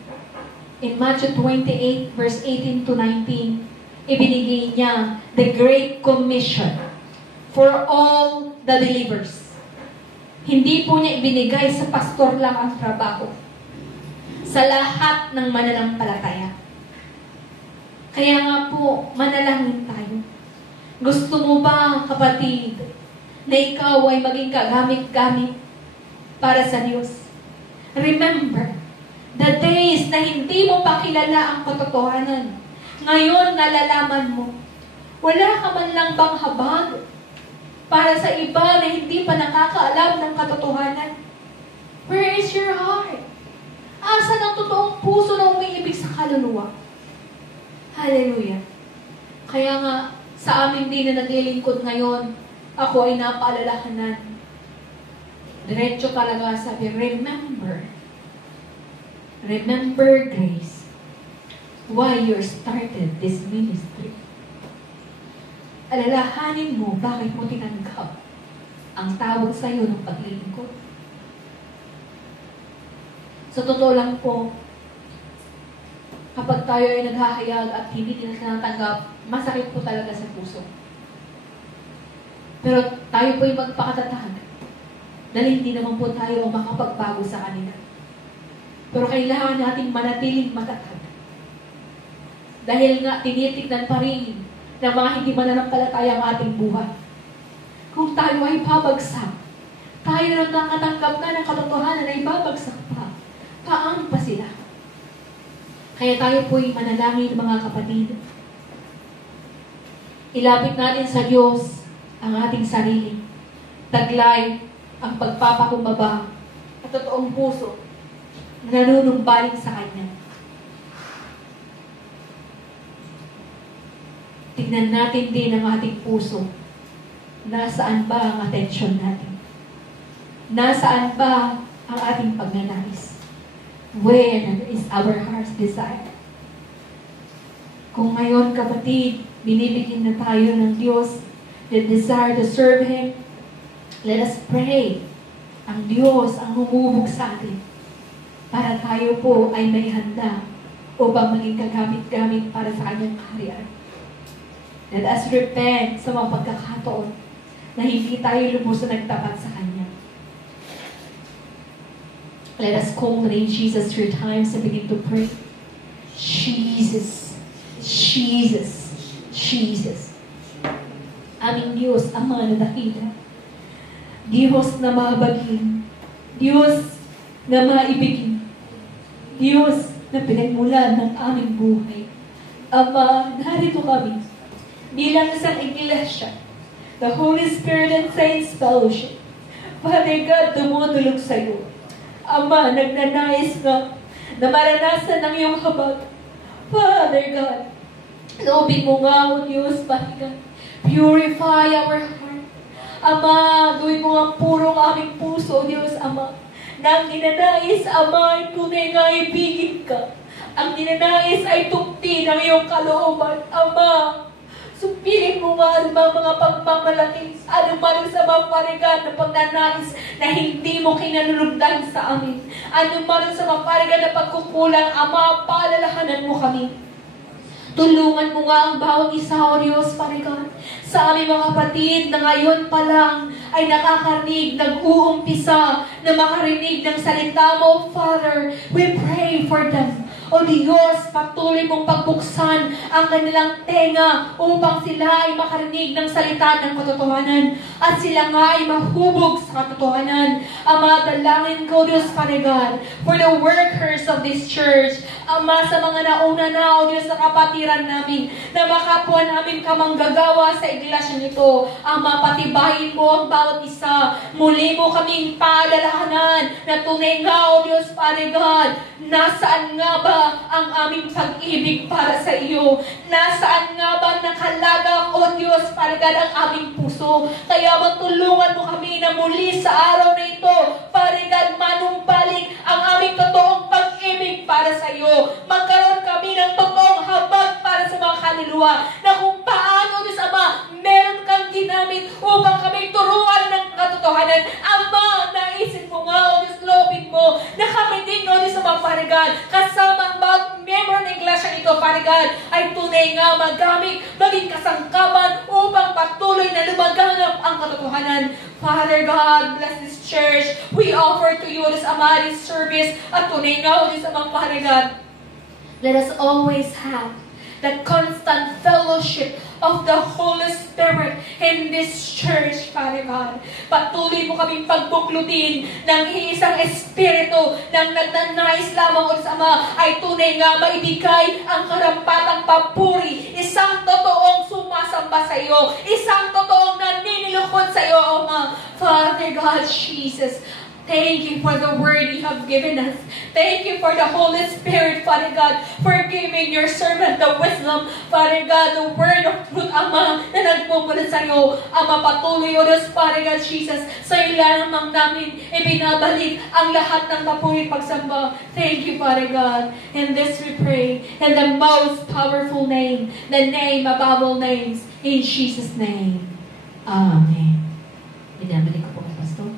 in Matthew 28, verse 18 to 19, ibinigay niya the Great Commission for all the believers. Hindi po niya ibinigay sa pastor lang ang trabaho. sa lahat ng mananampalataya. Kaya nga po, manalangin tayo. Gusto mo ba, kapatid, na ikaw ay maging kagamit-gamit para sa Diyos? Remember, the days na hindi mo pa kilala ang katotohanan, ngayon nalalaman mo, wala ka man lang bang habag para sa iba na hindi pa nakakaalam ng katotohanan? Where is your heart? Asan ang totoong puso na umiibig sa kaluluwa? Hallelujah. Kaya nga, sa aming din na naglilingkod ngayon, ako ay napaalalahanan. Diretso talaga sabi, remember. Remember, Grace, why you started this ministry. Alalahanin mo bakit mo tinanggap ang tawag sa iyo ng paglilingkod. Sa totoo lang po, kapag tayo ay naghahayag at hindi tinatanggap, masakit po talaga sa puso. Pero tayo po ay magpakatatag dahil hindi naman po tayo makapagbago sa kanila. Pero kailangan nating manatiling matatag. Dahil nga tinitignan pa rin ng mga hindi mananampalataya ang ating buhay. Kung tayo ay babagsak, tayo nang nakatanggap na ng katotohanan ay babagsak pa. Paano pa sila? Kaya tayo po'y manalangin, mga kapatid. Ilapit natin sa Diyos ang ating sarili. Taglay ang pagpapakumbaba at totoong puso na nanunumbaling sa Kanya. Tignan natin din ang ating puso. Nasaan ba ang atensyon natin? Nasaan ba ang ating pagnanais? Where is our heart's desire? Kung ngayon, kapatid, binibigyan na tayo ng Diyos the desire to serve Him, let us pray. Ang Diyos ang humubog sa atin para tayo po ay may handa upang maging kagamit-gamit para sa Kanyang kaharian. Let us repent sa mga pagkakataon na hindi tayo lubos na nagtapat sa Kanya. Let us call the name Jesus 3 times and begin to pray. Jesus, Jesus, Jesus. Aming Diyos, Ama na dakila. Diyos na mabagin. Diyos na maibigin. Diyos na pinagmulan ng aming buhay. Ama, narito kami bilang isang iglesia, the Holy Spirit and Saints Fellowship. Father God, tumutulog sa iyo. Ama, nagnanais nga na maranasan ng iyong habag. Father God, loobin mo nga, O Diyos, Father, purify our heart. Ama, gawin mo ang purong aming puso, O Diyos, Ama. Na ang ninanais, Ama, ay tunay nga ibigin ka. Ang ninanais ay tukti ng iyong kalooban, Ama. Supirin mo nga ang mga pagmamalaki, anuman sa mga parigan na pagnanais na hindi mo kinalulugdan sa amin. Anuman sa mga parigan na pagkukulang, Ama, paalalahanan mo kami. Tulungan mo nga ang bawat isa, O Diyos, parigan, sa aming mga kapatid na ngayon pa lang ay nakakarinig, nag-uumpisa na makarinig ng salita mo, Father. We pray for them. O Diyos, patuloy mong pagbuksan ang kanilang tenga upang sila ay makarinig ng salita ng katotohanan at sila nga ay mahubog sa katotohanan. Ama, dalangin ko, Diyos, Father God, for the workers of this church. Ama, sa mga nauna na, O Diyos, sa kapatiran namin, na makapwa namin kamanggagawa sa iglesia nito. Ama, patibayin mo ang bawat isa. Muli mo kaming paalalahanan na tunay nga, O Diyos, Father God, nasaan nga ba ang aming pag-ibig para sa iyo? Nasaan nga ba nakalaga, O Diyos, Father God, ang aming puso? Kaya matulungan mo kami na muli sa araw na ito, Father God, manumbalik ang aming totoong pag-ibig para sa iyo. Magkaroon kami ng totoong habag para sa mga kaluluwa na kung paano, Diyos Ama, meron kang ginamit upang kami turuan ng katotohanan. Ama, naisip mo nga, O Diyos, lobin mo na kami din, O Diyos Ama, Father God, kasama ang bawat member ng iglesia nito, Father God, ay tunay nga magamit, maging kasangkapan upang patuloy na lumaganap ang katotohanan. Father God, bless this church. We offer to you this Ama, this service. At tunay nga, this Amang Father God, let us always have that constant fellowship of the Holy Spirit in this church, Father God. Patuloy mo kaming pagbuklutin ng iisang Espiritu ng nagnanais lamang o sa Ama ay tunay nga maibigay ang karampatang papuri, isang totoong sumasamba sa iyo, isang totoong naninilukod sa iyo, Ama. Father God, Jesus, thank you for the word you have given us. Thank you for the Holy Spirit, Father God, for giving your servant the wisdom, Father God, the word of truth, Ama, na nagmumula sa iyo. Ama, patuloy o Diyos, Father God, Jesus, sa iyo lamang namin ibinabalik ang lahat ng papuri pagsamba. Thank you, Father God. And this we pray in the most powerful name, the name above all names, in Jesus' name. Amen. Binabalik ko po kay Pastor.